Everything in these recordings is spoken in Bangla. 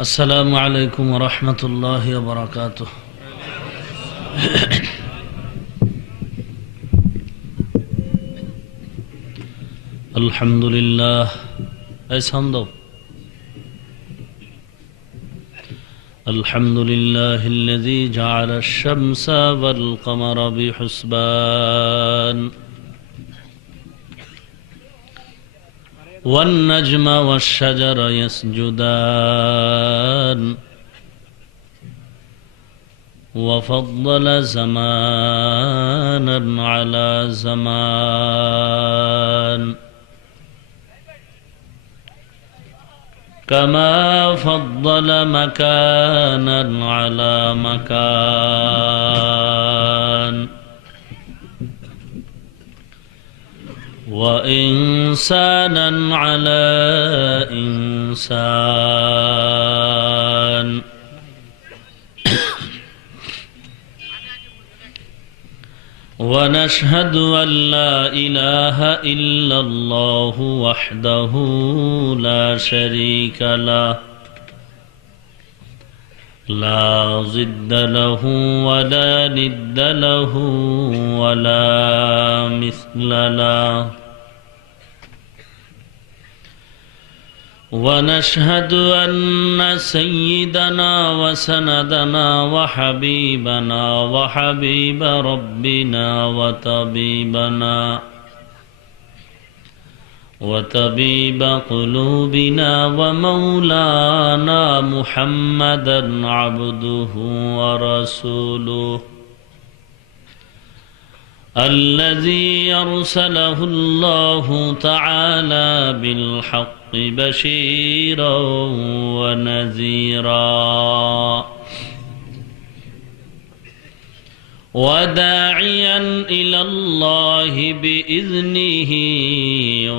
السلام عليكم ورحمة الله وبركاته. الحمد لله. الحمد لله الذي جعل الشمس والقمر بحسبان والنجم والشجر يسجدان وفضل زمانا على زمان كما فضل مكانا على مكان وإنسانا على إنسان ونشهد أن لا إله إلا الله وحده لا شريك له لا ضد له ولا ند له ولا مثل له ونشهد أن سيدنا وسندنا وحبيبنا وحبيب ربنا وطبيب قلوبنا ومولانا محمدا عبده ورسوله الذي أرسله الله تعالى بالحق بشيرا ونذيرا وداعيا إلى الله بإذنه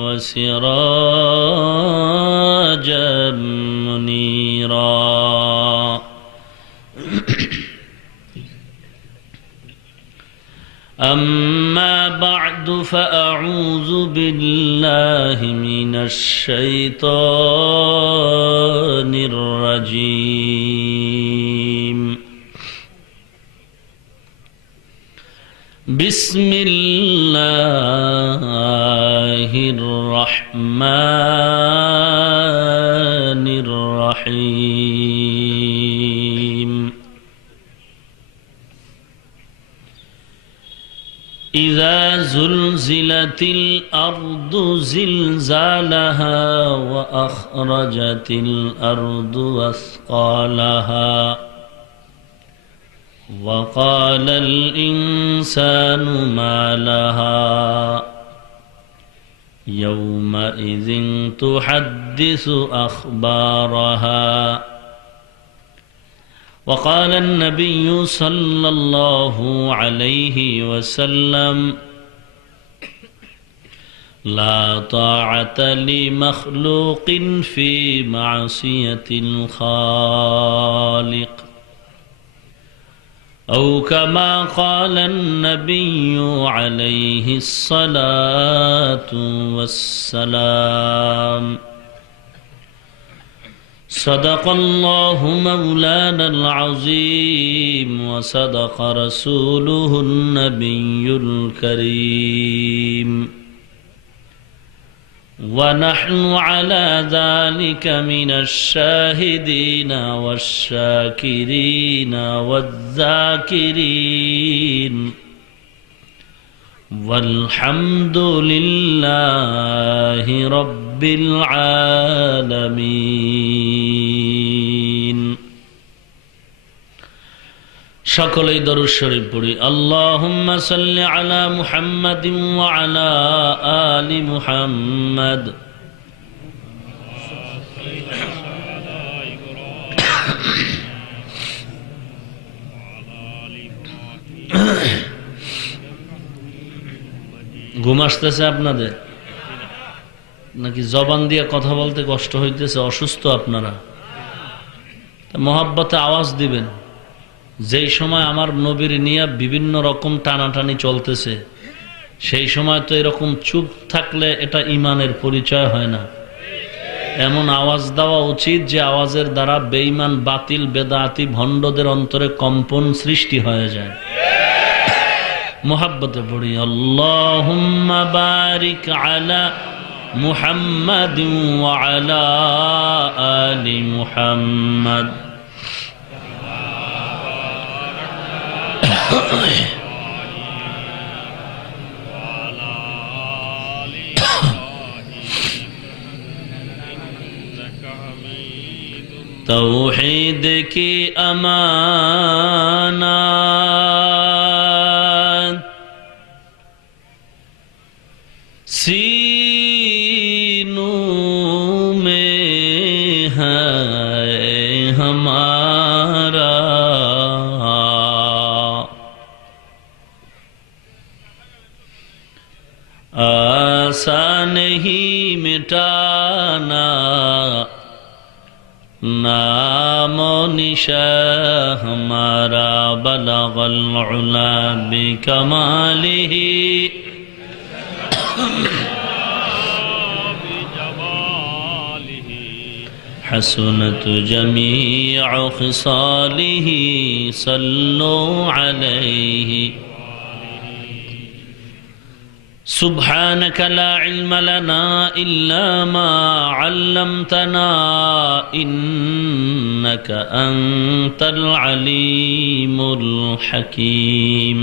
وسراجا منيرا أما بعد فأعوذ بالله من الشيطان الرجيم بسم الله الرحمن الرحيم إذا زلزلت الأرض زلزالها وأخرجت الأرض أثقالها وقال الإنسان ما لها يومئذ تحدث أخبارها وقال النبي صلى الله عليه وسلم لا طاعة لمخلوق في معصية الخالق أو كما قال النبي عليه الصلاة والسلام صدق الله مولانا العظيم وصدق رسوله النبي الكريم ونحن على ذلك من الشاهدين والشاكرين والذاكرين والحمد لله رب العالمين সকলেই দরুদ শরীফ পড়ি আল্লাহুম্মা সাল্লি আলা মুহাম্মাদিন ওয়া আলা আলি মুহাম্মাদ ঘুম আসতেছে আপনাদের নাকি জবান দিয়ে কথা বলতে কষ্ট হইতেছে? অসুস্থ আপনারা? মহব্বতে আওয়াজ দিবেন। যেই সময় আমার নবীর নিয়ে বিভিন্ন রকম টানাটানি চলতেছে সেই সময় তো এরকম চুপ থাকলে এটা ঈমানের পরিচয় হয় না। এমন আওয়াজ দেওয়া উচিত যে আওয়াজের দ্বারা বেঈমান বাতিল বেদাতি ভণ্ডদের অন্তরে কম্পন সৃষ্টি হয়ে যায়। মোহাব্বতে পড়ি আল্লাহুম্মা বারিক আলা মুহাম্মাদিন ওয়া আলা আলি মুহাম্মাদ। तौहीद की अमानत सीनों में है हमारा, आसान नहीं मिटाना नामो निशा हमारा, बलगल उला बिकमालिही हसनत जमीअ खिसालिही सल्लु अलैहि। सुब्हानक ला इल्म लना इल्ला मा अल्लमतना इन्नक अंतल अलीमुल हकीम।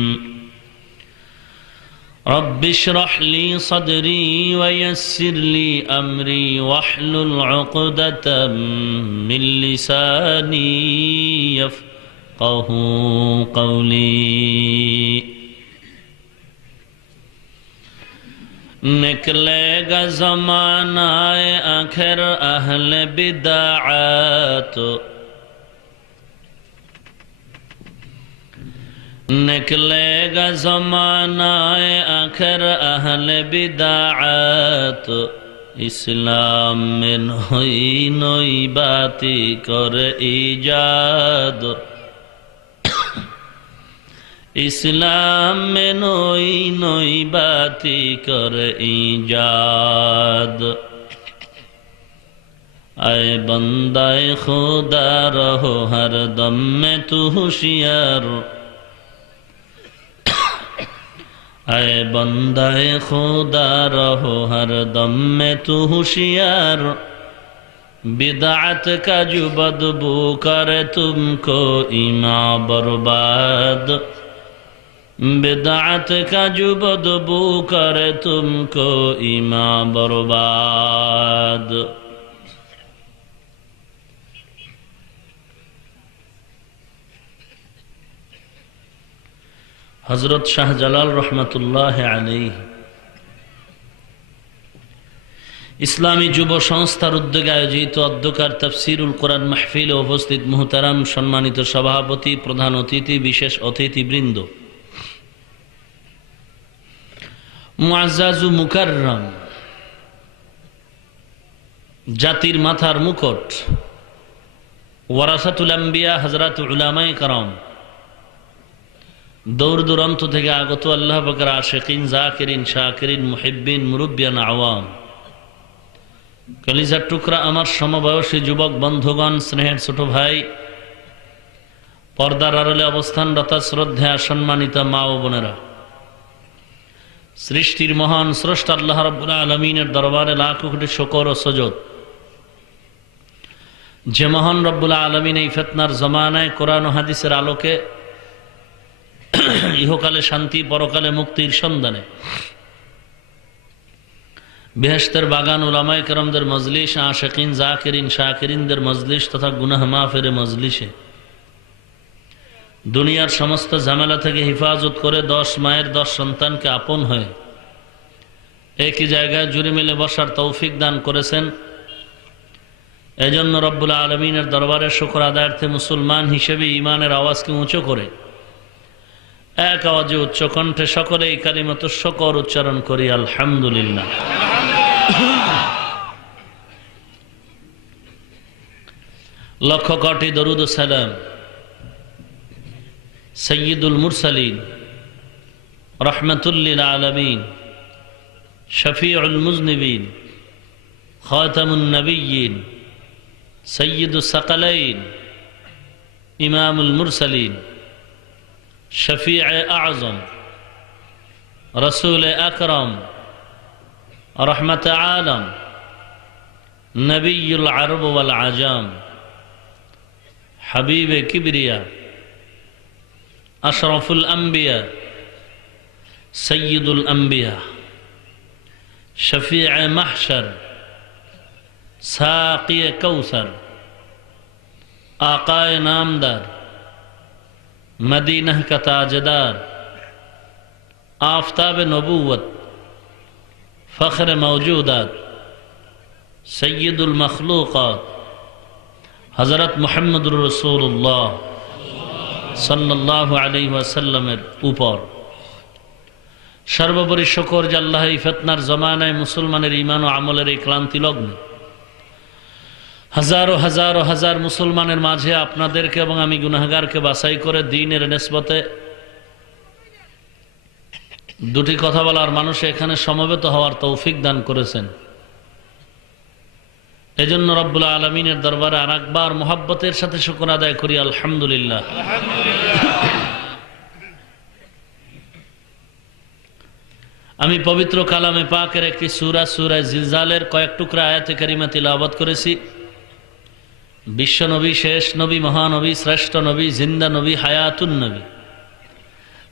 रब्बि इश्रह ली सदरी वयस्सिर ली अमरी वहलुल उक़दतम मिन लिसानी यफ़क़हू क़ौली। निकलेगा ज़मानाए आखिर अहले बिदाअत, निकलेगा ज़मानाए आखिर अहले बिदाअत। इस्लाम में नई नई बातें कर ईजाद, इस्लाम में नई नई बातें कर ईजाद। आए बंदाए खुदा रहो हर दम में तू होशियार, आए बंदाए खुदा रहो हर दम में तू होशियार। बिदाअत का जो बदबू करे तुमको ईमान बर्बाद, बिदाअत का जो बदबू करे तुमको ईमान बर्बाद। हजरत शाहजालाल रहमतुल्लाह अलैहि इस्लामी যুব সংস্থার উদ্যোগে আয়োজিত অধ্যকার তাফসীরুল কোরআন মাহফিলে উপস্থিত মুহতারাম সম্মানিত সভাপতি, প্রধান অতিথি, বিশেষ অতিথিবৃন্দ, মুআজ্জাজু মুকাররম, জাতির মাথার মুকুট, ওয়ারাসাতুল আম্বিয়া হযরত উলামায়ে কেরাম, দূর দূরান্ত থেকে আগত আল্লাহ পাকের আশিকিন, জাকিরিন, শাকিরিন, মুহিব্বিন, মুরব্বিয়ান, আওয়াম, কলিজার টুকরা আমার সমবয়সী যুবক বন্ধুগণ, স্নেহের ছোট ভাই, পর্দার আড়ালে অবস্থানরত শ্রদ্ধা সম্মানিত মা ও বোনেরা, সৃষ্টির মহান স্রষ্টা আল্লাহ রাব্বুল আলামিনের দরবারে লাখো কোটি শুকর ও সুজুদ। যে মহান রব্বুল আলামিন এই ফিতনার জমানায় কোরআন ও হাদিসের আলোকে ইহকালে শান্তি পরকালে মুক্তির সন্ধানে বেহেশতের বাগান উলামায়ে কেরামদের মজলিস, আশিকিন, জাকিরিন, শাকিরিনদের মজলিস তথা গুনাহ মাফের মজলিসে দুনিয়ার সমস্ত ঝামেলা থেকে হেফাজত করে 10 মায়ের 10 সন্তানকে আপন হয়ে একই জায়গায় জুড়ে মিলে বসার তৌফিক দান করেছেন। এজন্য রব্বুল আলামিনের দরবারে শুকর আদায়ার্থে মুসলমান হিসেবে ঈমানের আওয়াজকে উঁচু করে এক আওয়াজে উচ্চ কণ্ঠে সকলেই কালিমাতুশ শুকর উচ্চারণ করি, আলহামদুলিল্লাহ। লক্ষ কোটি দরুদ ও সালাম সৈয়দুল মুরসালিন, রহমাতুল লিল আলামিন, শফিউল মুজনিবিন, খাতামুন নবিয়্যিন, সাইয়্যিদুস সাকালাইন, ইমামুল মুরসালিন, শফিয়ে আযম, রসুল আকরম, রহমত আলম, নবিয়ুল আরব ওয়াল আজম, হাবিবে কিবরিয়া, আশরাফুল আম্বিয়া, সৈয়দুল আম্বিয়া, শফিয়ে মাহশর, সাকিয়ে কৌসর, आकाए नामदार, मदीना का ताजदार, आफताब नबूवत, फ़ख्र मौजूदात, सैयदुल मखलूक़ात, हज़रत मुहम्मदुर रसूलुल्लाह सल्लल्लाहु अलैहि वसल्लमेर ऊपर सर्वोपरि शुक्र जे आल्लाह এই ফিতনার জমানায় মুসলমানের ঈমান ও আমলের এই ক্লান্তি লগ্নে হাজারো হাজারো হাজার মুসলমানের মাঝে আপনাদেরকে এবং আমি গুনাহগারকে বাছাই করে দ্বীনের নিসবতে দুটি কথা বলার মানুষ এখানে সমবেত হওয়ার তৌফিক দান করেছেন। এজন্য রব্বুল আলামিনের দরবারে আরেকবার মুহাব্বতের সাথে শুকর আদায় করি আলহামদুলিল্লাহ। আমি পবিত্র কালামে পাকের একটি সূরা সূরা জিলজালের কয়েক টুকরা আয়াতে কারিমা তিলাওয়াত করেছি। বিশ্ব নবী, শেষ নবী, মহানবী, শ্রেষ্ঠ নবী, জিন্দা নবী, হায়াতুন নবী,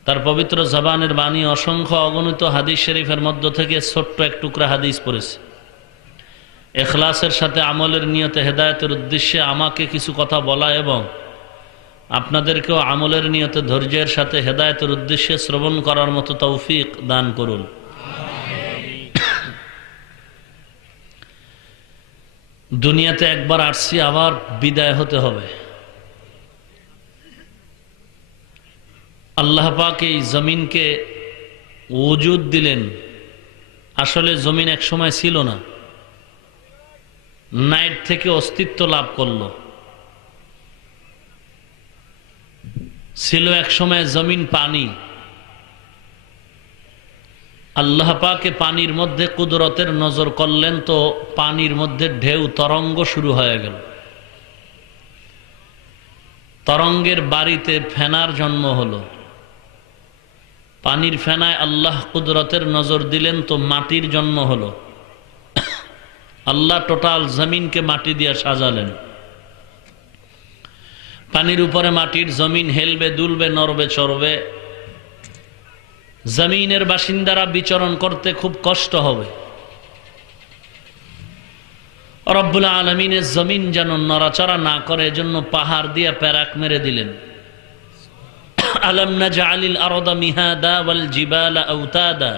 তার পবিত্র জবানের বাণী অসংখ্য অগণিত হাদিস শরীফের মধ্য থেকে ছোট্ট এক টুকরা হাদিস পড়েছি। ইখলাসের সাথে আমলের নিয়তে হেদায়েতের উদ্দেশ্যে আমাকে কিছু কথা বলা এবং আপনাদেরকেও আমলের নিয়তে ধৈর্যের সাথে হেদায়েতের উদ্দেশ্যে শ্রবণ করার মতো তৌফিক দান করুন। দুনিয়াতে একবার আসছি, আবার বিদায় হতে হবে। আল্লাহ পাক এই জমিনকে ওজুদ দিলেন। আসলে জমিন এক সময় ছিল না, নাইট থেকে অস্তিত্ব লাভ করলো। ছিল এক সময় জমিন পানি, আল্লাহ পাকে পানির মধ্যে কুদরতের নজর করলেন, তো পানির মধ্যে ঢেউ তরঙ্গ শুরু হয়ে গেল। তরঙ্গের বাড়িতে ফেনার জন্ম হলো। পানির ফেনায় আল্লাহ কুদরতের নজর দিলেন, তো মাটির জন্ম হলো। আল্লাহ টোটাল জমিনকে মাটি দিয়ে সাজালেন। পানির উপরে মাটির জমিন হেলবে, দুলবে, নড়বে, চড়বে। জমিনের বাসিন্দারা বিচরণ করতে খুব কষ্ট হবে। রব্বুল আলামিনের জমিন যেন নড়াচড়া না করে, এজন্য পাহাড় দিয়ে প্যারাক মেরে দিলেন। আলাম নাজআলিল আরদা মিহাদা ওয়াল জিবালা আওতাদা।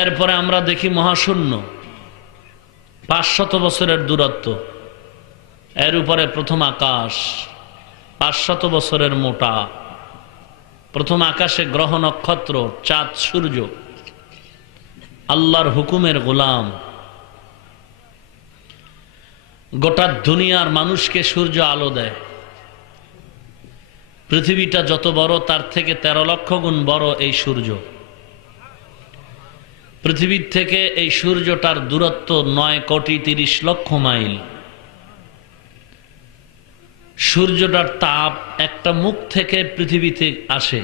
এরপরে আমরা দেখি মহাশূন্য, 500 বছরের দূরত্ব। এর উপরে প্রথম আকাশ, 500 বছরের মোটা। প্রথম আকাশে গ্রহ নক্ষত্র, চাঁদ, সূর্য, আল্লাহর হুকুমের গোলাম। গোটা দুনিয়ার মানুষকে সূর্য আলো দেয়। পৃথিবীটা যত বড়, তার থেকে 13 লক্ষ গুণ বড় এই সূর্য। পৃথিবীর থেকে এই সূর্যটার দূরত্ব 9,30,00,000 মাইল। সূর্যটার তাপ একটা মুখ থেকে পৃথিবীতে আসে।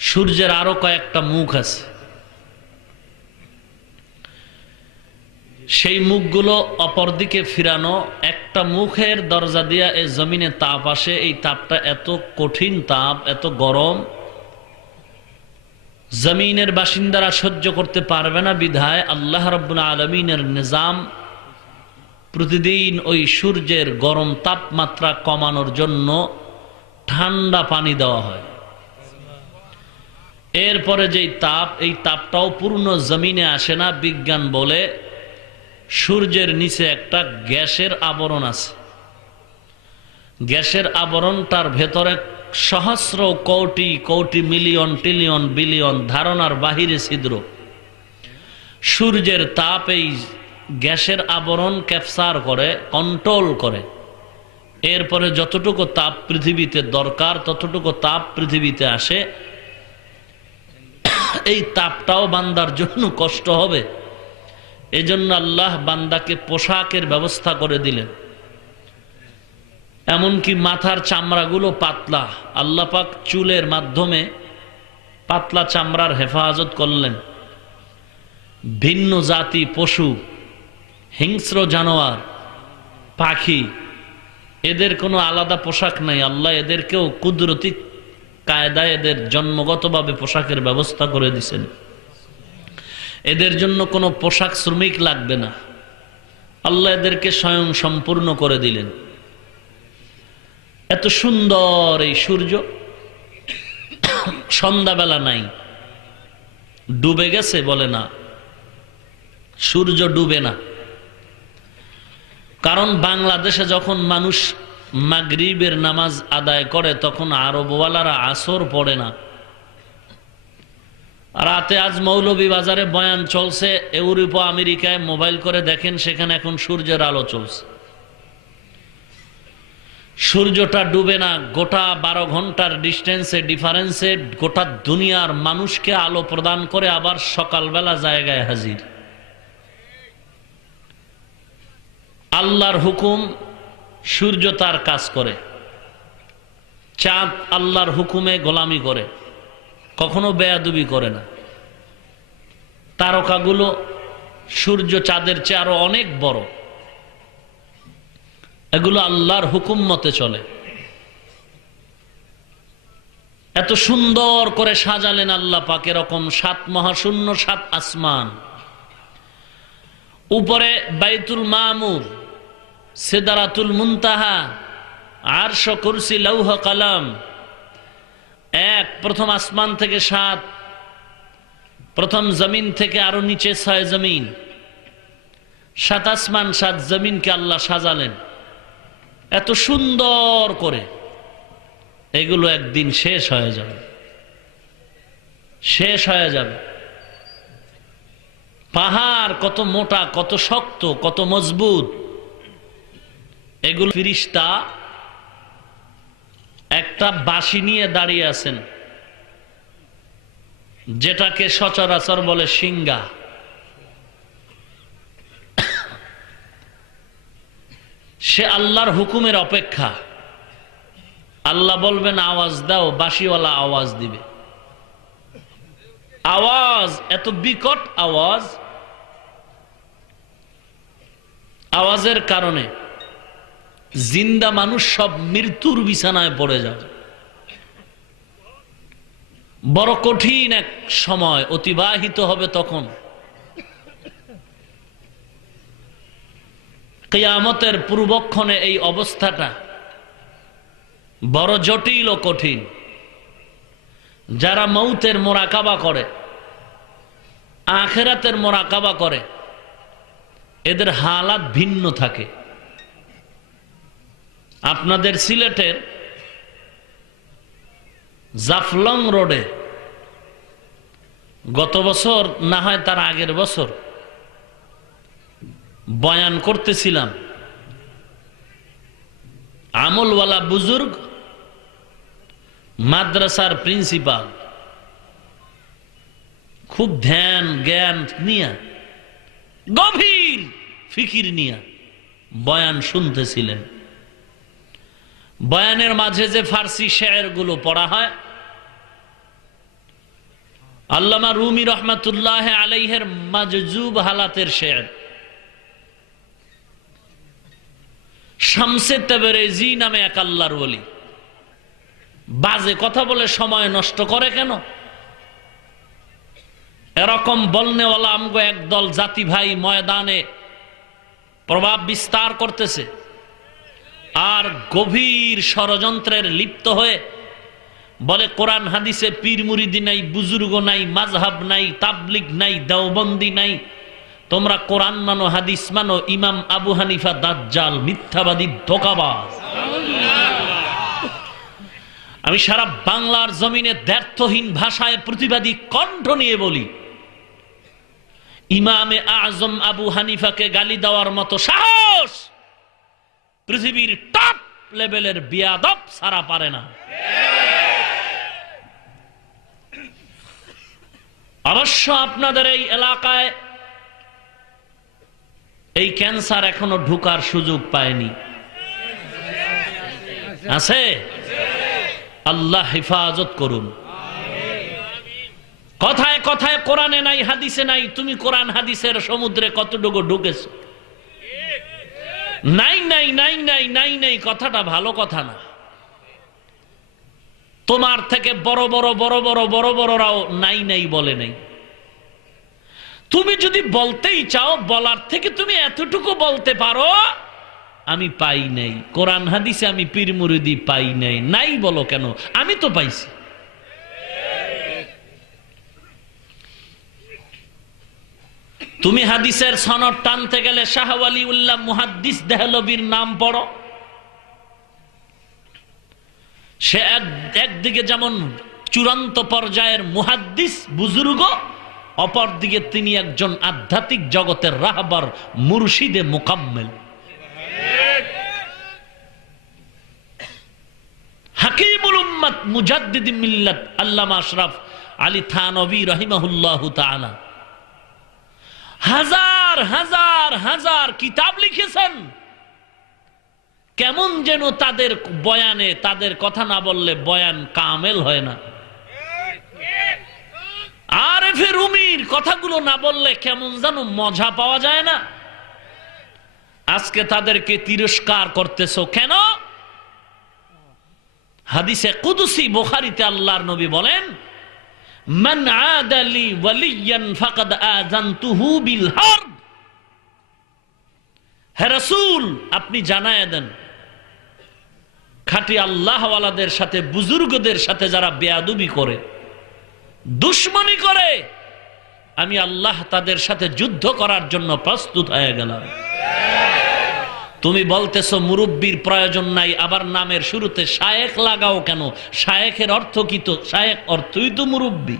সূর্যের আরো কয়েকটা মুখ আছে, সেই মুখগুলো অপরদিকে ফিরানো। একটা মুখের দরজা দিয়া এই জমিনে তাপ আসে। এই তাপটা এত কঠিন তাপ, এত গরম, জমিনের বাসিন্দারা সহ্য করতে পারবে না। বিধায় আল্লাহ রাব্বুল আলামিনের নিজাম, প্রতিদিন ওই সূর্যের গরম তাপমাত্রা কমানোর জন্য ঠান্ডা পানি দেওয়া হয়। এরপরে যেই তাপ, এই তাপটাও পূর্ণ জমিনে আসে না। বিজ্ঞান বলে সূর্যের নিচে একটা গ্যাসের আবরণ আছে। গ্যাসের আবরণটার ভেতরে সহস্র crore crore million trillion billion ধারণার বাহিরে ছিদ্র। সূর্যের তাপ এই গ্যাসের আবরণ ক্যাপচার করে, কন্ট্রোল করে। এরপরে যতটুকু তাপ পৃথিবীতে দরকার ততটুকু তাপ পৃথিবীতে আসে। এই তাপটাও বান্দার জন্য কষ্ট হবে। এজন্য আল্লাহ বান্দাকে পোশাকের ব্যবস্থা করে দিলেন। এমনকি মাথার চামড়াগুলো পাতলা, আল্লাহ পাক চুলের মাধ্যমে পাতলা চামড়ার হেফাজত করলেন। ভিন্ন জাতি পশু, হিংস্র জানোয়ার, পাখি, এদের কোনো আলাদা পোশাক নাই। আল্লাহ এদেরকেও কুদরতি কায়দায় এদের জন্মগতভাবে পোশাকের ব্যবস্থা করে দিয়েছেন। এদের জন্য কোনো পোশাক শ্রমিক লাগবে না, আল্লাহ এদেরকে স্বয়ং সম্পূর্ণ করে দিলেন। এত সুন্দর এই সূর্য, সন্ধ্যাবেলা নাই, ডুবে গেছে বলে না, সূর্য ডুবে না। কারণ বাংলাদেশে যখন মানুষ মাগরিবের নামাজ আদায় করে তখন আরবওয়ালারা আসর পড়ে না। রাতে আজ মৌলভীবাজারে বয়ান চলছে, ইউরোপ আমেরিকায় মোবাইল করে দেখেন, সেখানে এখন সূর্যের আলো চলছে। সূর্যটা ডুবে না, গোটা 12 ঘন্টার ডিস্টেন্সে ডিফারেন্সে গোটা দুনিয়ার মানুষকে আলো প্রদান করে আবার সকালবেলা জায়গায় হাজির। আল্লাহর হুকুম, সূর্য তার কাজ করে। চাঁদ আল্লাহর হুকুমে গোলামি করে, কখনো বেয়াদবি করে না। তারকাগুলো সূর্য চাঁদের চেয়ে আরো অনেক বড়, এগুলো আল্লাহর হুকুম মতে চলে। এত সুন্দর করে সাজালেন আল্লাহ পাক। এরকম 7 মহাশূন্য, 7 আসমান, উপরে বাইতুল মামুর, সিদরাতুল মুনতাহা, আরশ, কুরসি, লৌহ, কলম। প্রথম আসমান থেকে 7, প্রথম জমিন থেকে আরো নিচে 6 জমিন, 7 আসমান 7 জমিনকে আল্লাহ সাজালেন এত সুন্দর করে। এগুলো একদিন শেষ হয়ে যাবে, শেষ হয়ে যাবে। পাহাড় কত মোটা, কত শক্ত, কত মজবুত, এগুলো ফিরিস্তা একটা বাঁশি নিয়ে দাঁড়িয়ে আছেন, যেটাকে সচরাচর বলে সিংহা। সে আল্লাহর হুকুমের অপেক্ষা। আল্লাহ বলবেন আওয়াজ দাও, বাঁশিওয়ালা আওয়াজ দিবে। আওয়াজ এত বিকট আওয়াজ, আওয়াজের কারণে জিন্দা মানুষ সব মৃত্যুর বিছানায় পড়ে যাবে। বড় কঠিন এক সময় অতিবাহিত হবে তখন। কিয়ামতের পূর্বক্ষণে এই অবস্থাটা বড় জটিল ও কঠিন। যারা মৌতের মোরাকাবা করে, আখিরাতের মোরাকাবা করে, এদের হালাত ভিন্ন থাকে। আপনাদের সিলেটের জাফলং রোডে গত বছর না হয় তার আগের বছর বয়ান করতেছিলাম। আমলওয়ালা বুজুর্গ, মাদ্রাসার প্রিন্সিপাল, খুব ধ্যান জ্ঞান নিয়ে, গভীর ফিকির নিয়ে বয়ান শুনতেছিলেন। বয়ানের মাঝে যে ফার্সি শের গুলো পড়া হয়, আল্লামা রুমি রহমাতুল্লাহ আলাইহের মাজজুব হালাতের শের, শামসে তাবরেজি নামে এক আল্লাহর ওলি, বাজে কথা বলে সময় নষ্ট করে কেন? এরকম বলনেওয়ালা আমগো একদল জাতি ভাই ময়দানে প্রভাব বিস্তার করতেছে, আর গভীর ষড়যন্ত্রের লিপ্ত হয়ে বলে কোরআন হাদিসে পীর মুরিদি নাই, বুজুর্গ নাই, মাযহাব নাই, তাবলিগ নাই, দেওবন্দি নাই। তোমরা কোরআন মানো, হাদিস মানো, ইমাম আবু হানিফা দাজ্জাল, মিথ্যাবাদী, ধোঁকাবাজ। আমি সারা বাংলার জমিনে দ্ব্যর্থহীন ভাষায় প্রতিবাদী কণ্ঠ নিয়ে বলি, ইমামে আজম আবু হানিফাকে গালি দেওয়ার মতো সাহস পৃথিবীর টপ লেভেলের বিয়াদব সারা পারে না। অবশ্য আপনাদের এই এলাকায় এই ক্যান্সার এখনো ঢোকার সুযোগ পায়নি, আছে? আল্লাহ হেফাজত করুন। কথায় কথায় কোরআনে নাই, হাদিসে নাই, তুমি কোরআন হাদিসের সমুদ্রে কতটুকু ঢুকেছ? নাই নাই নাই নাই নাই নাই, কথাটা ভালো কথা না। তোমার থেকে বড় বড় বড় বড় বড় বড়রাও নাই নাই বলে নাই। তুমি যদি বলতেই চাও, বলার থেকে তুমি এতটুকু বলতে পারো, আমি পাই নাই, কোরআন হাদিসে আমি পীর মুরিদি পাই নাই। নাই বলো কেন? আমি তো পাইছি। তুমি হাদিসের সনদ টানতে গেলে শাহ ওয়ালিউল্লাহ মুহাদ্দিস দেহলভির নাম পড়ো। সে একদিকে যেমন চূড়ান্ত পর্যায়ের মুহাদ্দিস বুজুর্গ, অপরদিকে তিনি একজন আধ্যাত্মিক জগতের রাহবার, মুর্শিদে মুকাম্মেল, হাকিমুল উম্মত, মুজাদ্দিদ মিল্লাত আল্লামা আশরাফ আলী থানভী রাহিমাহুল্লাহু তাআলা হাজার হাজার হাজার কিতাব লিখেছেন। কেমন যেন তাদের বয়ানে, তাদের কথা না বললে বয়ান কামেল হয় না। আরেফে রুমির কথাগুলো না বললে কেমন যেন মজা পাওয়া যায় না। আজকে তাদেরকে তিরস্কার করতেছো কেন? হাদিসে কুদসি বুখারীতে আল্লাহর নবী বলেন, মান আদালি ওয়ালিয়ান ফাকাদ আযানতুহু বিল হারব। হে রাসূল, আপনি জানায় দেন, খাঁটি আল্লাহওয়ালাদের সাথে, বুজুর্গদের সাথে যারা বেয়াদবি করে, দুশ্মনী করে, আমি আল্লাহ তাদের সাথে যুদ্ধ করার জন্য প্রস্তুত হয়ে গেলাম। তুমি বলতেছো মুরব্বির প্রয়োজন নাই, আবার নামের শুরুতে শায়েখ লাগাও কেন? শায়েখের অর্থ কি? তো শায়েখ অর্থই তো মুরব্বি।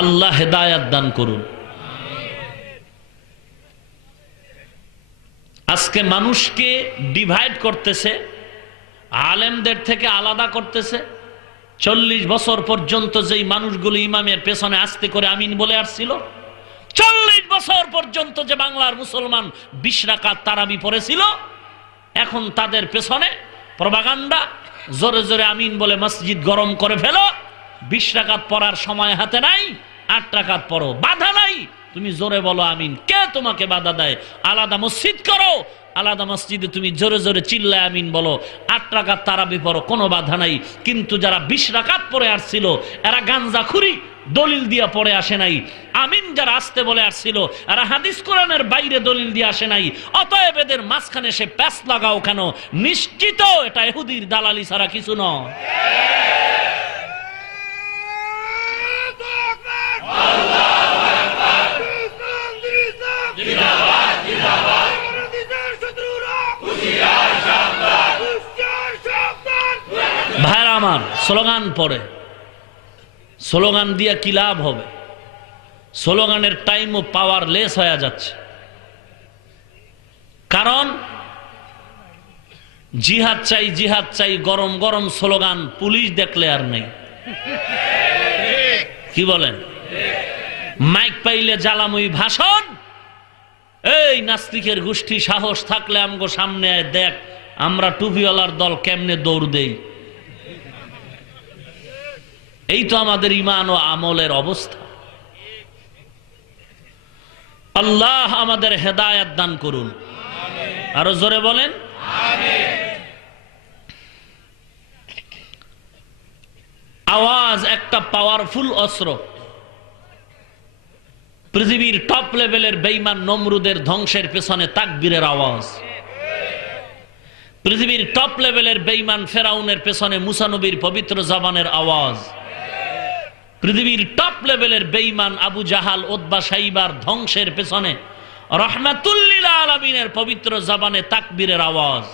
আল্লাহ হেদায়াত দান করুন। আজকে মানুষকে ডিভাইড করতেছে, আলেমদের থেকে আলাদা করতেছে। 40 বছর পর্যন্ত যেই মানুষগুলো ইমামের পেছনে আস্তে করে আমিন বলে আসছিল, 40 বছর পর্যন্ত যে বাংলার মুসলমান 20 রাকাত তারাবি পড়েছিল, এখন তাদের পেছনে প্রপাগান্ডা, জোরে জোরে আমিন বলে মসজিদ গরম করে ফেলো। 20 রাকাত পড়ার সময় হাতে নাই, 8 রাকাত পড়ো, বাধা নাই, তুমি জোরে বলো আমিন। কে তোমাকে বাধা দেয়? আলাদা মসজিদ করো, আলাদা মসজিদে তুমি জোরে জোরে চিল্লায় আমিন বলো, 8 রাকাত তারাবি পড়ো, কোনো বাধা নাই। কিন্তু যারা 20 রাকাত পড়ে আসছিল, এরা গাঞ্জাখুরি দলিল দিয়া পড়ে আসে নাই। আমিন যারা আসতে বলে আসছিল, এরা হাদিস কোরআনের বাইরে দলিল দিয়ে আসে নাই। অতএব এদের মাঝখানে সে প্যাস লাগাও কেন? নিশ্চিত এটা ইহুদির দালালি ছাড়া কিছু নয়। ভাইরা আমার, স্লোগান পড়ে, স্লোগান দিয়ে কি লাভ হবে? স্লোগানের টাইমও পাওয়ারলেস হয়ে যাচ্ছে। কারণ জিহাদ চাই, জিহাদ চাই, গরম গরম স্লোগান পুলিশ দেখলে আর নেই। কি বলেন? মাইক পাইলে জ্বালাময়ী ভাষণ। এই নাস্তিকের গোষ্ঠী সাহস থাকলে আমগো সামনে আয়, দেখ আমরা টুপিওয়ালার দল কেমনে দৌড় দেই। এই তো আমাদের ঈমান ও আমলের অবস্থা। আল্লাহ আমাদের হেদায়েত দান করুন। আরো জোরে বলেন আমিন। আওয়াজ একটা পাওয়ারফুল অস্ত্র। পৃথিবীর টপ লেভেলের বেঈমান নমরুদের ধ্বংসের পেছনে তাকবীরের আওয়াজ। পৃথিবীর টপ লেভেলের বেঈমান ফেরাউনের পেছনে মুসা নবীর পবিত্র জবানের আওয়াজ। পৃথিবীর টপ লেভেলের বেঈমান আবু জাহাল, উতবা, শাইবার ধ্বংসের পেছনে রাহমাতুল লিল আলামিনের পবিত্র জবানে তাকবীরের আওয়াজ।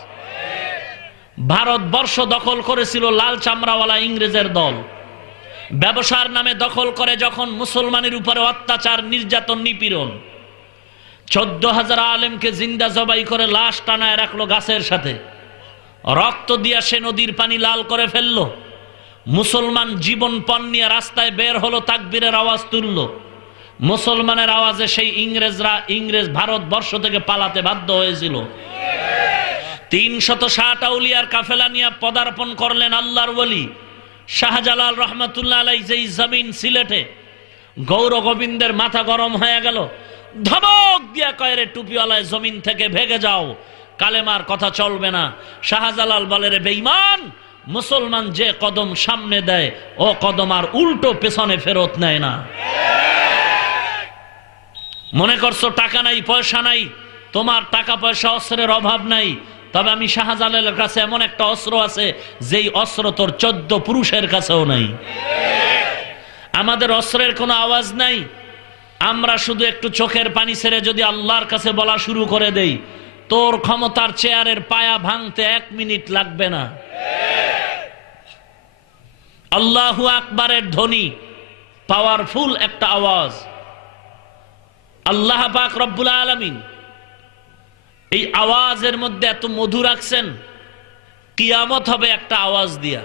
ভারতবর্ষ দখল করেছিল লাল চামড়াওয়ালা ইংরেজের দল। ব্যবসার নামে দখল করে যখন মুসলমানের উপরে অত্যাচার, নির্যাতন, নিপীড়ন, 14,000 আলেমকে জিন্দা জবাই করে লাশ টানায় রাখলো গাছের সাথে। রক্ত দিয়া সে নদীর পানি লাল করে ফেললো। মুসলমান জীবনপণ নিয়ে রাস্তায় বের হলো, তাকবীরের আওয়াজ তুললো। মুসলমানের আওয়াজে সেই ইংরেজ ভারতবর্ষ থেকে পালাতে বাধ্য হয়েছিল। ৩৬০ আউলিয়ার কাফেলা নিয়ে পদার্পণ করলেন আল্লাহর ওলি শাহজালাল রহমাতুল্লাহ আলাইহি। যেই জমিন সিলেটে গৌর গোবিন্দের মাথা গরম হয়ে গেল, ধমক দিয়া কয় রে টুপিওয়ালায় জমিন থেকে ভেগে যাও, কালেমার কথা চলবে না। শাহজালাল বলে রে বেঈমান, মুসলমান যে কদম সামনে দেয় ও কদম আর উল্টো পেছনে ফেরত নেয় না। মনে করছো টাকা নাই পয়সা নাই, তোমার টাকা পয়সা অস্ত্রের অভাব নাই, তবে আমি শাহজালালের কাছে এমন একটা অস্ত্র আছে যেই অস্ত্র তোর 14 পুরুষের কাছেও নাই। আমাদের অস্ত্রের কোনো আওয়াজ নাই, আমরা শুধু একটু চোখের পানি ছেড়ে যদি আল্লাহর কাছে বলা শুরু করে দেই, তোর ক্ষমতার চেয়ারের পায়া ভাঙতে 1 মিনিট লাগবে না। আল্লাহু আকবারের ধ্বনি পাওয়ারফুল একটা আওয়াজ। আল্লাহ পাক রব্বুল আলামিন এই আওয়াজের মধ্যে এত মধু রাখছেন, কিয়ামত হবে একটা আওয়াজ দিয়া।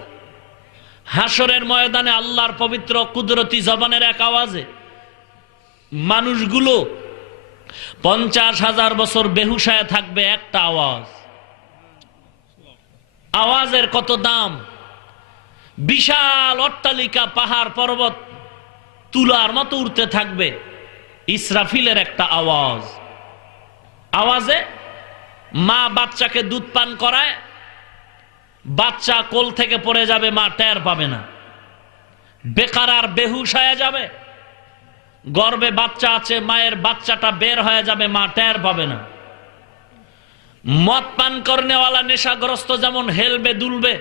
হাসরের ময়দানে আল্লাহর পবিত্র কুদরতি জবানের এক আওয়াজে মানুষগুলো 50,000 বছর বেহুশায় থাকবে, একটা আওয়াজ। আওয়াজের কত দাম! বিশাল অট্টালিকা, পাহাড় পর্বত তুলার মতো উঠতে থাকবে, ইসরাফিলের একটা আওয়াজ। আওয়াজে মা বাচ্চাকে দুধ পান করায়, বাচ্চা কোল থেকে পড়ে যাবে, মা টের পাবে না। বেকার আর বেহুশ হয়ে যাবে, গর্ভে বাচ্চা আছে, মায়ের বাচ্চাটা বের হয়ে যাবে, মা টের পাবে না। মদ পান করনেওয়ালা নেশাগ্রস্ত যেমন হেলবে দুলবে,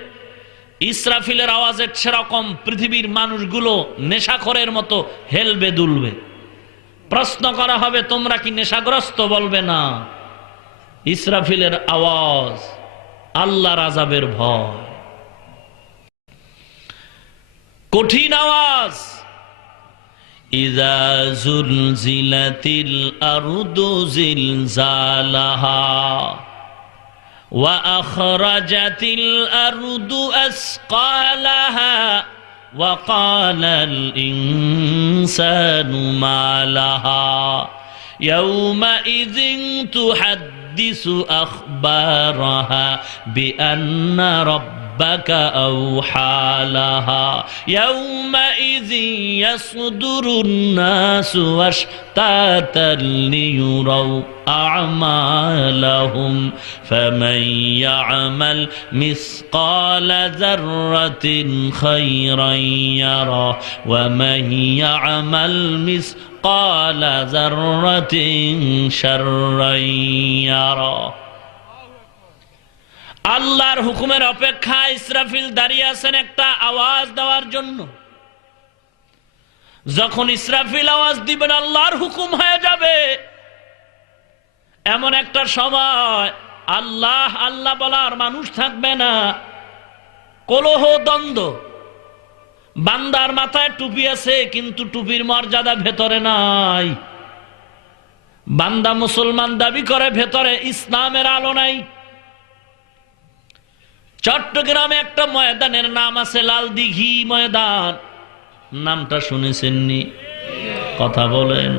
ইসরাফিলের আওয়াজের সেরকম পৃথিবীর মানুষগুলো নেশাখোরের মতো হেলবে দুলবে। প্রশ্ন করা হবে, তোমরা কি নেশাগ্রস্ত? বলবে না। ইসরাফিলের আওয়াজ আল্লাহর আযাবের ভয়, কঠিন আওয়াজ। ইযা যুলজিলাতিল আরদু জিলজালাহা ওয়া আখরাজাতিল আরদু আসকালাহা ওয়া ক্বালাল ইনসানু মা লাহা ইয়াওমাইযিন তুহাদ্দিসু আখবারাহা বিআন্না রাব্বাকা আওহা লাহা ইয়াওমাইযিন ইয়াসদুরুন নাসু আশতাতান লিয়ুরাউ আ'মালাহুম ফামান ইয়া'মাল মিসকালা যাররাতিন খায়রান ইয়ারা ওয়া মান ইয়া'মাল মিসকালা যাররাতিন শাররান ইয়ারা। আল্লাহর হুকুমের অপেক্ষায় ইসরাফিল দাঁড়িয়ে আছেন একটা আওয়াজ দেওয়ার জন্য। যখন ইসরাফিল আওয়াজ দিবেন, আল্লাহর হুকুম হয়ে যাবে। এমন একটা সময় আল্লাহ আল্লাহ বলার মানুষ থাকবে না, কলহ দ্বন্দ্ব। বান্দার মাথায় টুপি আছে, কিন্তু টুপির মর্যাদা ভেতরে নাই। বান্দা মুসলমান দাবি করে, ভেতরে ইসলামের আলো নাই। চট্টগ্রামে একটা ময়দানের নাম আছে লাল দিঘি ময়দান, নামটা শুনেছেননি? কথা বলেন।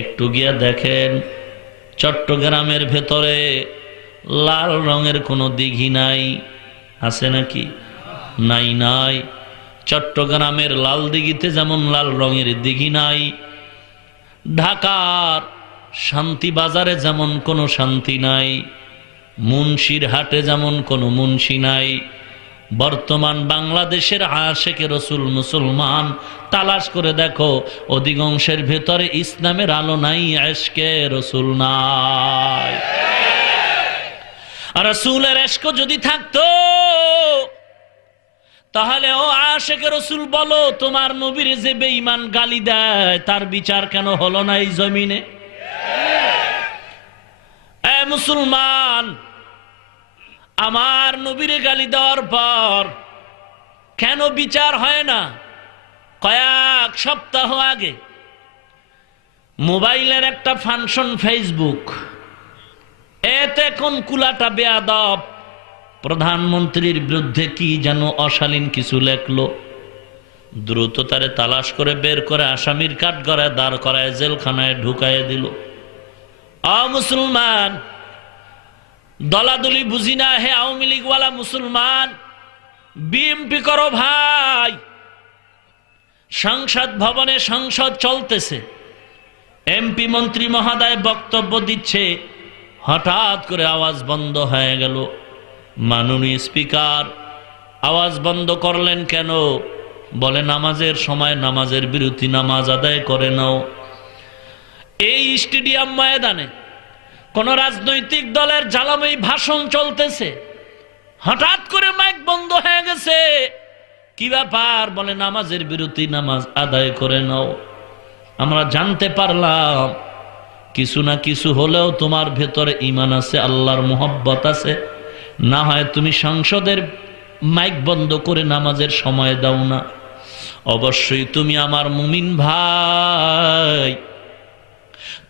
একটু গিয়া দেখেন, চট্টগ্রামের ভেতরে লাল রঙের কোনো দিঘি নাই। আছে নাকি? নাই। নাই। চট্টগ্রামের লাল দিঘিতে যেমন লাল রঙের দিঘি নাই, ঢাকার শান্তি বাজারে যেমন কোনো শান্তি নাই, মুন্সির হাটে যেমন কোনো মুন্সি নাই। বর্তমান বাংলাদেশের আশেকে রসুল মুসলমান তালাশ করে দেখো, অধিকাংশের ভেতরে ইসলামের আলো নাই, আশকে রসুল নাই। আর রসুলের ইশক যদি থাকতো, তাহলে ও আশেকে রসুল বলো, তোমার নবীর যে বেঈমান গালি দেয়, তার বিচার কেন হলো না এই জমিনে? এ মুসলমান, আমার নবীরে গালি দেওয়ার পর কেন বিচার হয় না? কয়েক সপ্তাহ আগে মোবাইলের একটা ফাংশন ফেসবুক, এতে কোন কুলাটা বেয়াদব প্রধানমন্ত্রীর বিরুদ্ধে কি যেন অশালীন কিছু লেখলো, দ্রুত তারে তালাশ করে বের করে আসামির কাঠগড়ায় দাঁড় করায় জেলখানায় ঢুকায় দিল। মুসলমান, দলাদলি বুঝি না, হে আওয়ামী লীগওয়ালা মুসলমান, বিএমপি করো ভাই। সংসদ ভবনে সংসদ চলতেছে, এমপি মন্ত্রী মহোদয় বক্তব্য দিচ্ছে, হঠাৎ করে আওয়াজ বন্ধ হয়ে গেল। মাননীয় স্পিকার, আওয়াজ বন্ধ করলেন কেন? বলে নামাজের সময় নামাজের বিরতি, নামাজ আদায় করে নাও। এই স্টেডিয়াম ময়দানে কোন রাজনৈতিক দলের জ্বালাময়ী ভাষণ চলতেছে, হঠাৎ করে মাইক বন্ধ হয়ে গেছে, কি ব্যাপার? বলে নামাজের বিরতি, নামাজ আদায় করে নাও। আমরা জানতে পারলাম কিছু না কিছু হলেও তোমার ভেতরে ঈমান আছে, আল্লাহর মুহাব্বত আছে, না হয় তুমি সংসদের মাইক বন্ধ করে নামাজের সময় দাও না। অবশ্যই তুমি আমার মুমিন ভাই,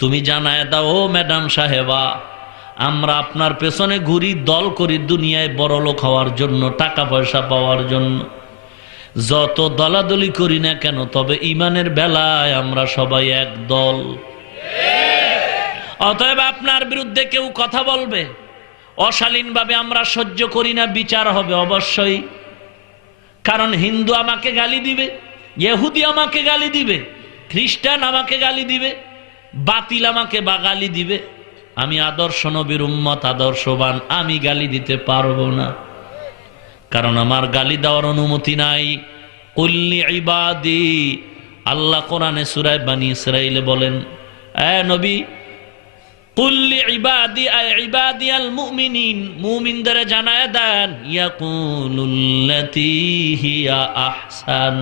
তুমি জানায় দাও, ও ম্যাডাম সাহেবা, আমরা আপনার পেছনে ঘুরি, দল করি দুনিয়ায় বড়লোক হওয়ার জন্য, টাকা পয়সা পাওয়ার জন্য। যত দলাদলি করি না কেন, তবে ঈমানের বেলায় আমরা সবাই এক দল। অতএব আপনার বিরুদ্ধে কেউ কথা বলবে, অশালীনভাবে আমরা সহ্য করি না, বিচার হবে অবশ্যই। কারণ হিন্দু আমাকে গালি দিবে, ইহুদি আমাকে গালি দিবে, খ্রিস্টান আমাকে গালি দিবে, বাতিল আমাকে বা গালি দিবে। আমি আদর্শ নবীর উম্মত, আদর্শবান, আমি গালি দিতে পারবো না, কারণ আমার গালি দেওয়ার অনুমতি নাই। কুল্লি ইবাদি, আল্লাহ কোরআনে সূরা বনী ইসরাঈলে বলেন, এ নবী, কুল্লি ইবাদি আই ইবাদিয়াল মুমিনিন, মুমিনদের জানায় দেন, ইয়াকুলুল্লাতী হিয়া আহসান,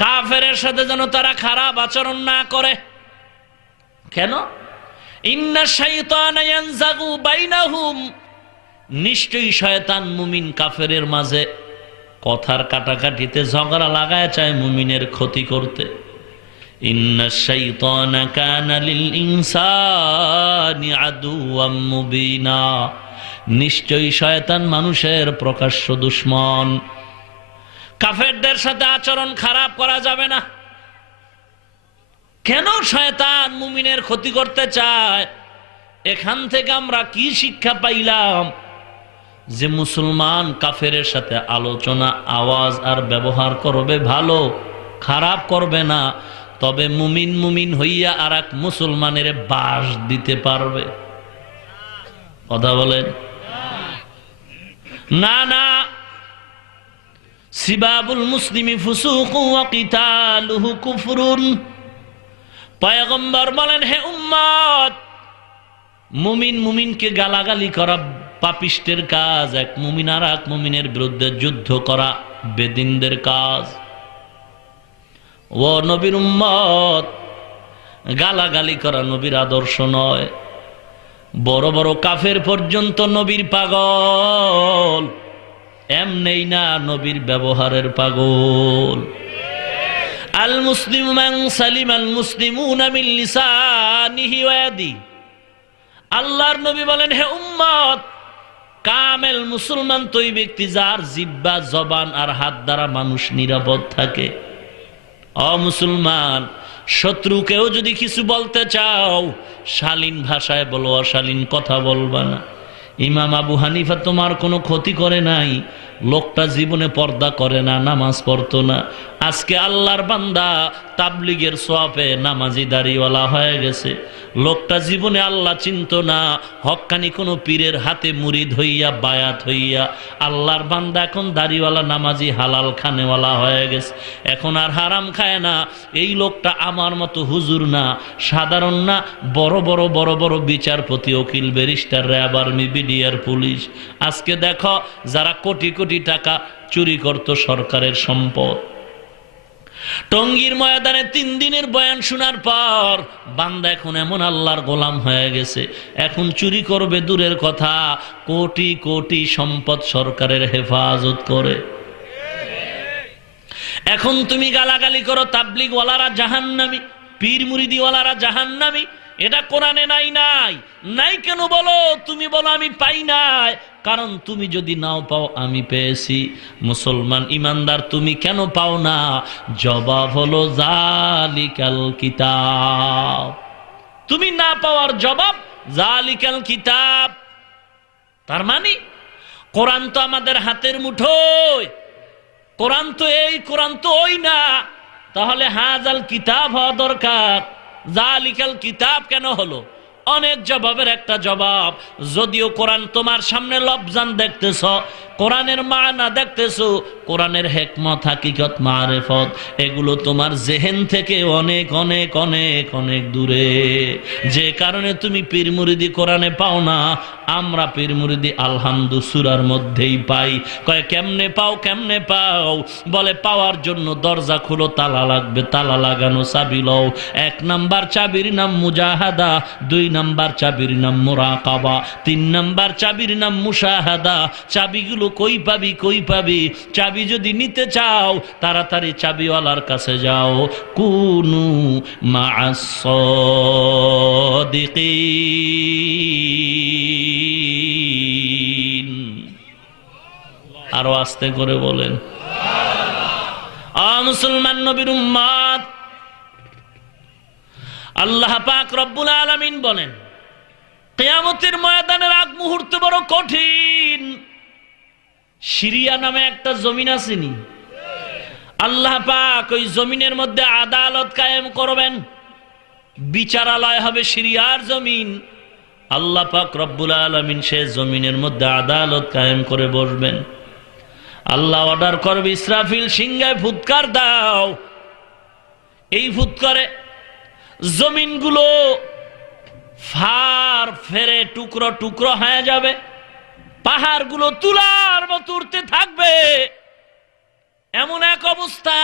কাফেরের সাথে যেন তারা খারাপ আচরণ না করে। কেন? ইন্নাশ শাইতানা ইয়ানজাগু বাইনাহুম, নিশ্চয়ই শয়তান মুমিন কাফেরের মাঝে কথার কাটাকাটিতে ঝগড়া লাগায় চায় মুমিনের ক্ষতি করতে। ইন্নাশ শাইতানা কানা লিল ইনসানি আদুওয়াম মুবিনা, নিশ্চয়ই শয়তান মানুষের প্রকাশ্য দুশমন। কাফেরদের সাথে আচরণ খারাপ করা যাবে না। কেন শয়তান মুমিনের ক্ষতি করতে চায়? এখান থেকে আমরা কি শিক্ষা পাইলাম? যে মুসলমান কাফেরের সাথে আলোচনা, আওয়াজ আর ব্যবহার করবে ভালো, খারাপ করবে না, তবে মুমিন মুমিন হইয়া আর এক মুসলমানের বাস দিতে পারবে। কথা বলেন না? না, সিবাবুল মুসলিমি ফুসুকু ওয়া কিতালুহু কুফরুন। পয়গম্বর বলেন, হে উম্মত, মুমিন মুমিনকে গালাগালি করা পাপিষ্টের কাজ, এক মুমিন আর এক মুমিনের বিরুদ্ধে যুদ্ধ করা বেদিনদের কাজ। ও নবীর উম্মত, গালাগালি করা নবীর আদর্শ নয়। বড় বড় কাফের পর্যন্ত নবীর পাগল, এমনেই না, নবীর ব্যবহারের পাগল। আল মুসলিমু মান সালিমাল মুসলিমুনা মিন লিসানিহি ওয়া ইয়াদিহি, আল্লাহর নবী বলেন, হে উম্মত, কামেল মুসলমান তো ওই ব্যক্তি যার জিহ্বা, জবান আর হাত দ্বারা মানুষ নিরাপদ থাকে। মুসলমান, শত্রুকেও যদি কিছু বলতে চাও, শালীন ভাষায় বলো, অশালীন কথা বলবা না। ইমাম আবু হানিফা তোমার কোনো ক্ষতি করে নাই, লোকটা জীবনে পর্দা করে না, নামাজ পড়তো না, আজকে আল্লাহর বান্দা, তাবলিগের সোয়াবে নামাজি দাড়িওয়ালা হয়ে গেছে। লোকটা জীবনে আল্লাহ চিনত না, হক্কানি কোনো পীরের হাতে মুরিদ হইয়া, বায়াত হইয়া আল্লাহর বান্দা এখন দাড়িওয়ালা, নামাজি, হালাল খানেওয়ালা হয়ে গেছে, এখন আর হারাম খায় না। এই লোকটা আমার মতো হুজুর না, সাধারণ না, বড় বড় বড় বড় বিচারপতি, উকিল, barrister, RAB, army, BDR, police. আজকে দেখো, যারা কোটি কোটি টাকা চুরি করত সরকারের সম্পদ, টঙ্গীর ময়দানে 3 দিনের বয়ান শোনার পর বান্দা এখন এমন আল্লাহর গোলাম হয়ে গেছে, এখন চুরি করবে দূরের কথা, কোটি কোটি সম্পদ সরকারের হেফাজত করে। এখন তুমি গালাগালি করো, তাবলিগওয়ালারা জাহান্নামী, পীর মুরিদিওয়ালারা জাহান্নামী, এটা কোরআনে নাই। নাই কেন বলো? তুমি বলো আমি পাই নাই। কারণ তুমি যদি নাও পাও আমি পেয়েছি। মুসলমান ইমানদার তুমি কেন পাও না? জবাব হলো জালিকাল কিতাব। তুমি না পাওয়ার জবাব জালিকাল কিতাব। তার মানে কোরআন তো আমাদের হাতের মুঠোয়, কোরআন তো এই, কোরআন তো ওই না। তাহলে হাজাল কিতাব হওয়া দরকার। জালিকাল কিতাব কেন হলো? অনেক জবাবের একটা জবাব। যদিও কোরআন তোমার সামনে লফজান দেখতেছ, কোরআনের মানা দেখতেছো, কোরআনের হেকমত, হাকিকত, মারেফত এগুলো তোমার জেহেন থেকে অনেক অনেক অনেক অনেক দূরে। যে কারণে তুমি পীর মুরিদি কোরআনে পাও না, আমরা পীর মুরিদি আলহামদু সূরার মধ্যেই পাই। কয় কেমনে পাও, কেমনে পাও? বলে পাওয়ার জন্য দরজা খুলো, তালা লাগবে, তালা লাগানো চাবি লও। 1 নাম্বার চাবির নাম মুজাহাদা, 2 নাম্বার চাবির নাম মুরাকাবা, 3 নাম্বার চাবির নাম মুশাহাদা। চাবিগুলো কই পাবি, কই পাবি? চাবি যদি নিতে চাও তাড়াতাড়ি চাবিওয়ালার কাছে যাও। কুনু মা'আস সাদিকিন। আরো আস্তে করে বলেন। মুসলমান নবীর উম্মত, আল্লাহ পাক রব্বুল আলামিন বলেন কিয়ামতের ময়দানের আগ মুহূর্ত বড় কঠিন। সিরিয়া নামে একটা জমিন আসেনি? আল্লাহ পাক ওই জমিনের মধ্যে আদালত কায়েম করবেন, বিচারালয় হবে সিরিয়ার জমিন। আল্লাহ পাক রব্বুল আলামিন সে জমিনের মধ্যে আদালত কায়েম করে বসবেন। আল্লাহ অর্ডার করবে, ইসরাফিল সিংহায় ফুৎকার দাও। এই ফুৎকারে জমিনগুলো ফার ফেরে টুকরো টুকরো হয়ে যাবে, পাহাড়গুলো তুলার মতো উঠতে থাকবে। এমন এক অবস্থা,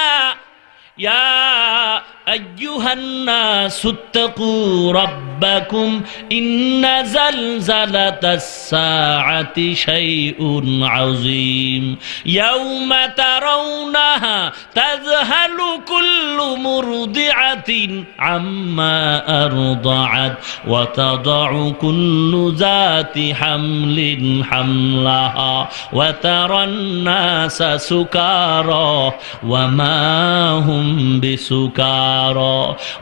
ইয়া আইয়ুহান নাসুত্তাকু রাব্বাকুম ইন্না জালজালাতাস সাআতি শাইউন আযীম ইয়াওমা তারাউনাহা তাযহালু কুল্লু মুরদিআতিন আম্মা আরদাআত ওয়া তাদাউ কুল্লু যাতি হামলিন হামলাহা ওয়া তারান নাসা সুকারা ওয়া মা হুম বিসুকারা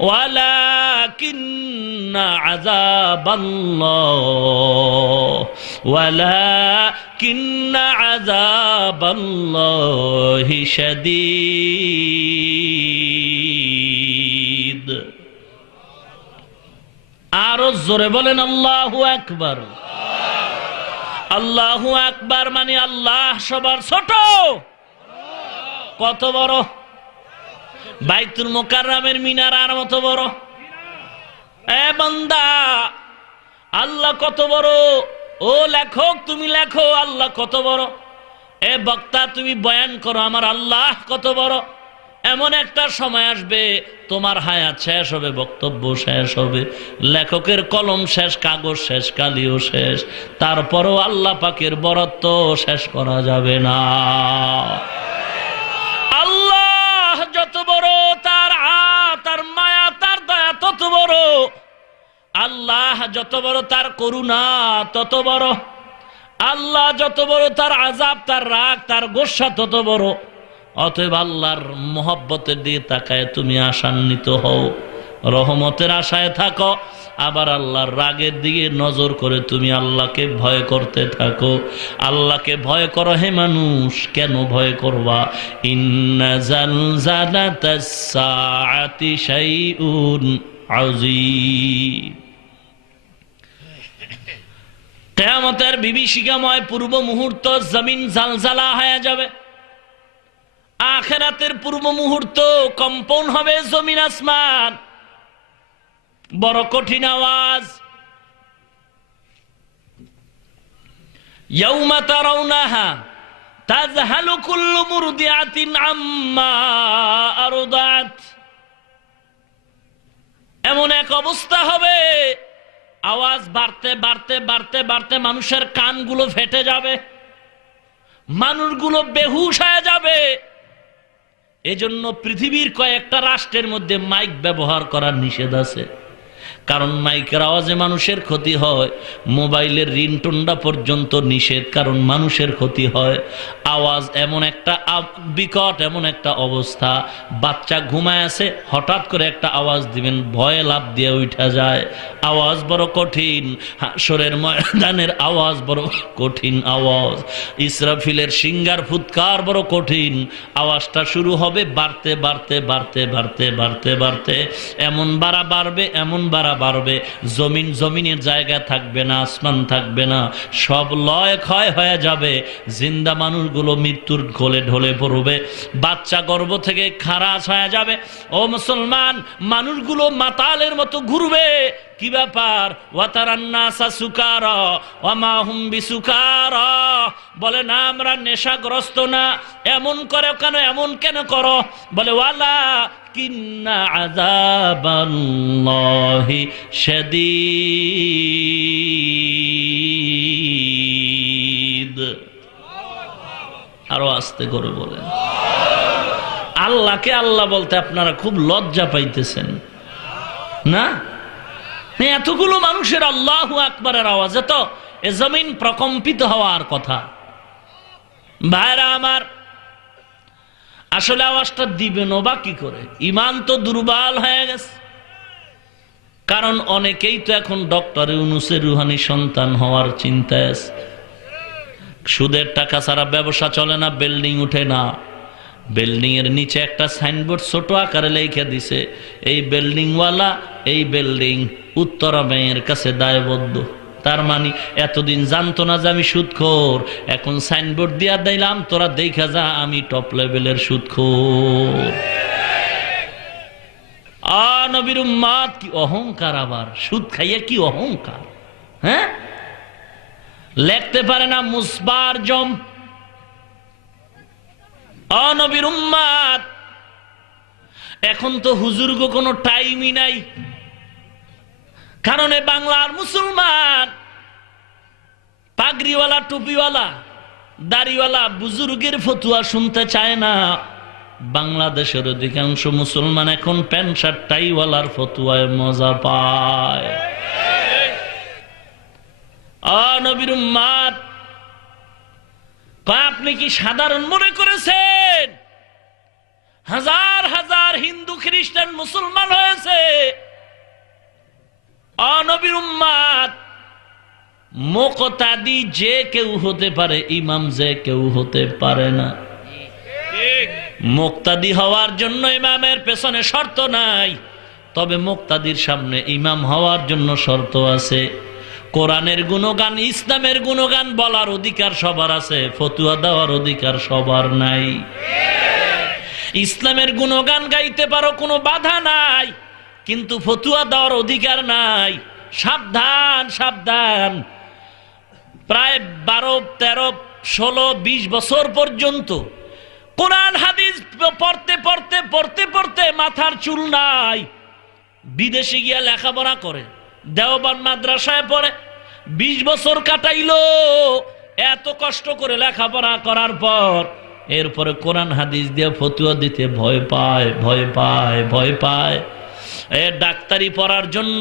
ওয়ালাকিন্না আযাবাল্লাহি শাদীদ। আরো জোরে বলেন আল্লাহু আকবার। আল্লাহু আকবার মানে আল্লাহ সবার ছোট। কত বড়? বাইতুল মুকাররমের মিনারার মতো বড়। এ বান্দা, আল্লাহ কত বড়? ও লেখক তুমি লেখো, আল্লাহ কত বড়? এ বক্তা তুমি বয়ান করো, আমার আল্লাহ কত বড়? এমন একটা সময় আসবে তোমার হায়াত শেষ হবে, বক্তব্য শেষ হবে, লেখকের কলম শেষ, কাগজ শেষ, কালিও শেষ, তারপরও আল্লাহ পাকের বরত্ব শেষ করা যাবে না। যত বড় তার তার মায়া, তার দয়া তত বড়। আল্লাহ যত বড় তার করুণা তত বড়। আল্লাহ যত বড় তার আযাব, তার রাগ, তার গোসা তত বড়। অতএব আল্লাহর মহব্বতের দিকে তাকায় তুমি আশান্বিত হও, রহমতের আশায় থাকো। আবার আল্লাহর রাগের দিকে নজর করে তুমি আল্লাহকে ভয় করতে থাকো। আল্লাহকে ভয় করো হে মানুষ। কেন ভয় করবা? ইন্না জালজালাতাস সাআতি শাইউন আযীম। কিয়ামতের বিভীষিকাময় পূর্ব মুহূর্ত, জমিন জালজালা হয়ে যাবে। আখিরাতের পূর্ব মুহূর্ত, কম্পন হবে জমিন আসমান। বড় কঠিন আওয়াজ। ইয়াউমা তারাউনাহা তাযহালু কুল্লু মুরদিআতিন আম্মা আরদাত। এমন এক অবস্থা হবে, আওয়াজ বাড়তে বাড়তে বাড়তে বাড়তে মানুষের কানগুলো ফেটে যাবে, মানুষগুলো বেহুশ হয়ে যাবে। এজন্য পৃথিবীর কয়েকটা রাষ্ট্রের মধ্যে মাইক ব্যবহার করার নিষেধ আছে। কারণ মাইকের আওয়াজে মানুষের ক্ষতি হয়, মোবাইলের রিংটোনটা পর্যন্ত নিষেধ, কারণ মানুষের ক্ষতি হয়। আওয়াজ এমন একটা বিকট, এমন একটা অবস্থা, বাচ্চা ঘুমায় আছে, হঠাৎ করে একটা আওয়াজ দিবেন, ভয়ে লাফ দিয়ে উঠা যায়। আওয়াজ বড় কঠিন, হাসরের ময়দানের আওয়াজ বড় কঠিন আওয়াজ, ইসরাফিলের সিঙ্গার ফুৎকার বড় কঠিন। আওয়াজটা শুরু হবে বাড়তে বাড়তে বাড়তে বাড়তে বাড়তে বাড়তে এমন বাড়া বাড়বে, এমন বাড়া বাড়বে, জমিনের জায়গা থাকবে না, আসমান থাকবে না, সব লয় ক্ষয় হয়ে যাবে। জিন্দা মানুষগুলো মৃত্যুর কোলে ঢলে পড়বে, বাচ্চা গর্ভ থেকে খারাজ হয়ে যাবে। ও মুসলমান, মানুষগুলো মাতালের মতো ঘুরবে। কি ব্যাপার? ওয়াতারান্নাসা সুকারা ওয়া মা হুম বিসুকারা, বলে না আমরা নেশাগ্রস্ত না। এমন করে কেন, এমন কেন করো? বলে ওয়ালা কিন্না আযাবাল্লাহি শাদীদ। আরো আস্তে করে বলেন। আল্লাহকে আল্লাহ বলতে আপনারা খুব লজ্জা পাইতেছেন না? এতগুলো মানুষের আল্লাহু আকবারের আওয়াজে তো এ জমিন প্রকম্পিত হওয়ার কথা। ভাইরা আমার, আসলে আওয়াজটা দিবেন বা কি করে? ইমান তো দুর্বল হয়ে গেছে। কারণ অনেকেই তো এখন ডক্টর ইউনূসের রুহানি সন্তান হওয়ার চিন্তায় আছে। সুদের টাকা ছাড়া ব্যবসা চলে না, বিল্ডিং উঠে না। বিল্ডিং এর নিচে একটা সাইনবোর্ড ছোট আকারে লেখা দিছে, এই বিল্ডিংওয়ালা এই বিল্ডিং উত্তরা ব্যাংকের কাছে দায়বদ্ধ। তার মানে এতদিন জানতো না যে আমি সুদখোর, এখন সাইনবোর্ড দিয়া দিলাম, তোরা দেখা যা আমি টপ লেভেলের সুদখোর। নবীর উম্মত কি অহংকার! আবার সুদ খাইয়ে কি অহংকার! হ্যাঁ, লেখতে পারে না মুসবার জম। নবীর উম্মত, এখন তো হুজুরগো কোনো টাইমই নাই। কারণ বাংলার মুসলমান পাগড়িওয়ালা, টুপিওয়ালা, দাড়িওয়ালা বুজুর্গের ফতুয়া শুনতে চায় না। বাংলাদেশের অধিকাংশ মুসলমান এখন প্যান্ট শার্ট টাইওয়ালার ফতুয়ায় মজা পায়। নবীর উম্মত, আপনি কি সাধারণ মনে করেছেন? হাজার হাজার হিন্দু খ্রিস্টান মুসলমান হয়েছে। নবীর উম্মত, মুকতাদি যে কেউ হতে পারে, ইমাম যে কেউ হতে পারে না। মুকতাদি হওয়ার জন্য ইমামের পেছনে শর্ত নাই, তবে মুকতাদির সামনে ইমাম হওয়ার জন্য শর্ত আছে। কোরআনের গুণগান, ইসলামের গুণগান বলার অধিকার সবার আছে, ফতুয়া দেওয়ার অধিকার সবার নাই। ইসলামের গুণগান গাইতে পারো, কোনো বাধা নাই, কিন্তু ফতুয়া দেওয়ার অধিকার নাই। সাবধান সাবধান। প্রায় 12, 13, 16, 20 বছর পর্যন্ত কোরআন হাদিস পড়তে পড়তে পড়তে পড়তে মাথার চুল নাই। বিদেশে গিয়া লেখাপড়া করে, দেওবন্দ মাদ্রাসায় পড়ে 20 বছর কাটাইলো। এত কষ্ট করে লেখাপড়া করার পর এরপরে কোরআন হাদিস দিয়ে ফতুয়া দিতে ভয় পায়, ভয় পায়, ভয় পায়। ডাক্তারি পড়ার জন্য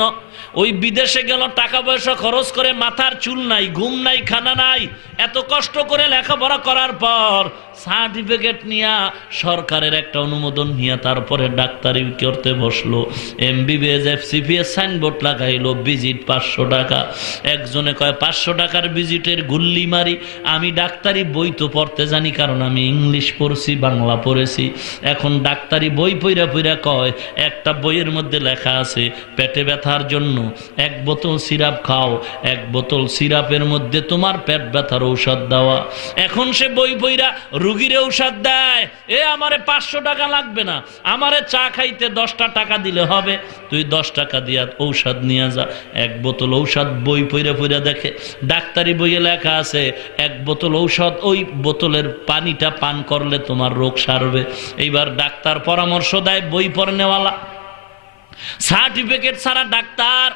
ওই বিদেশে গেল, টাকা পয়সা খরচ করে, মাথার চুল নাই, ঘুম নাই, খানা নাই। এত কষ্ট করে লেখাপড়া করার পর সার্টিফিকেট নিয়ে, সরকারের একটা অনুমোদন নিয়ে তারপরে ডাক্তারি করতে বসলো। MBBS FCPS সাইনবোর্ড লাগাইলো, ভিজিট 500 টাকা। একজনে কয় 500 টাকার ভিজিটের গুল্লি মারি। আমি ডাক্তারি বই তো পড়তে জানি, কারণ আমি ইংলিশ পড়ছি, বাংলা পড়েছি। এখন ডাক্তারি বই পইরা পইরা কয়, একটা বইয়ের মধ্যে লেখা আছে পেটে ব্যথার জন্য 1 বোতল সিরাপ খাও, 1 বোতল সিরাপের মধ্যে তোমার পেট ব্যথার ঔষধ দেওয়া। এখন সে বই পইরা রুগীর ঔষধ দেয়। আমারে 500 টাকা লাগবে না, আমারে চা খাইতে 10টা টাকা দিলে হবে, তুই 10 টাকা দিয়া ঔষধ নিয়ে যা। 1 বোতল ঔষধ বই পইরা পইরা দেখে, ডাক্তারি বইয়ে লেখা আছে 1 বোতল ঔষধ, ওই বোতলের পানিটা পান করলে তোমার রোগ সারবে। এইবার ডাক্তার পরামর্শ দেয়, বই পড়ে নেওয়ালা, সার্টিফিকেট ছাড়া ডাক্তার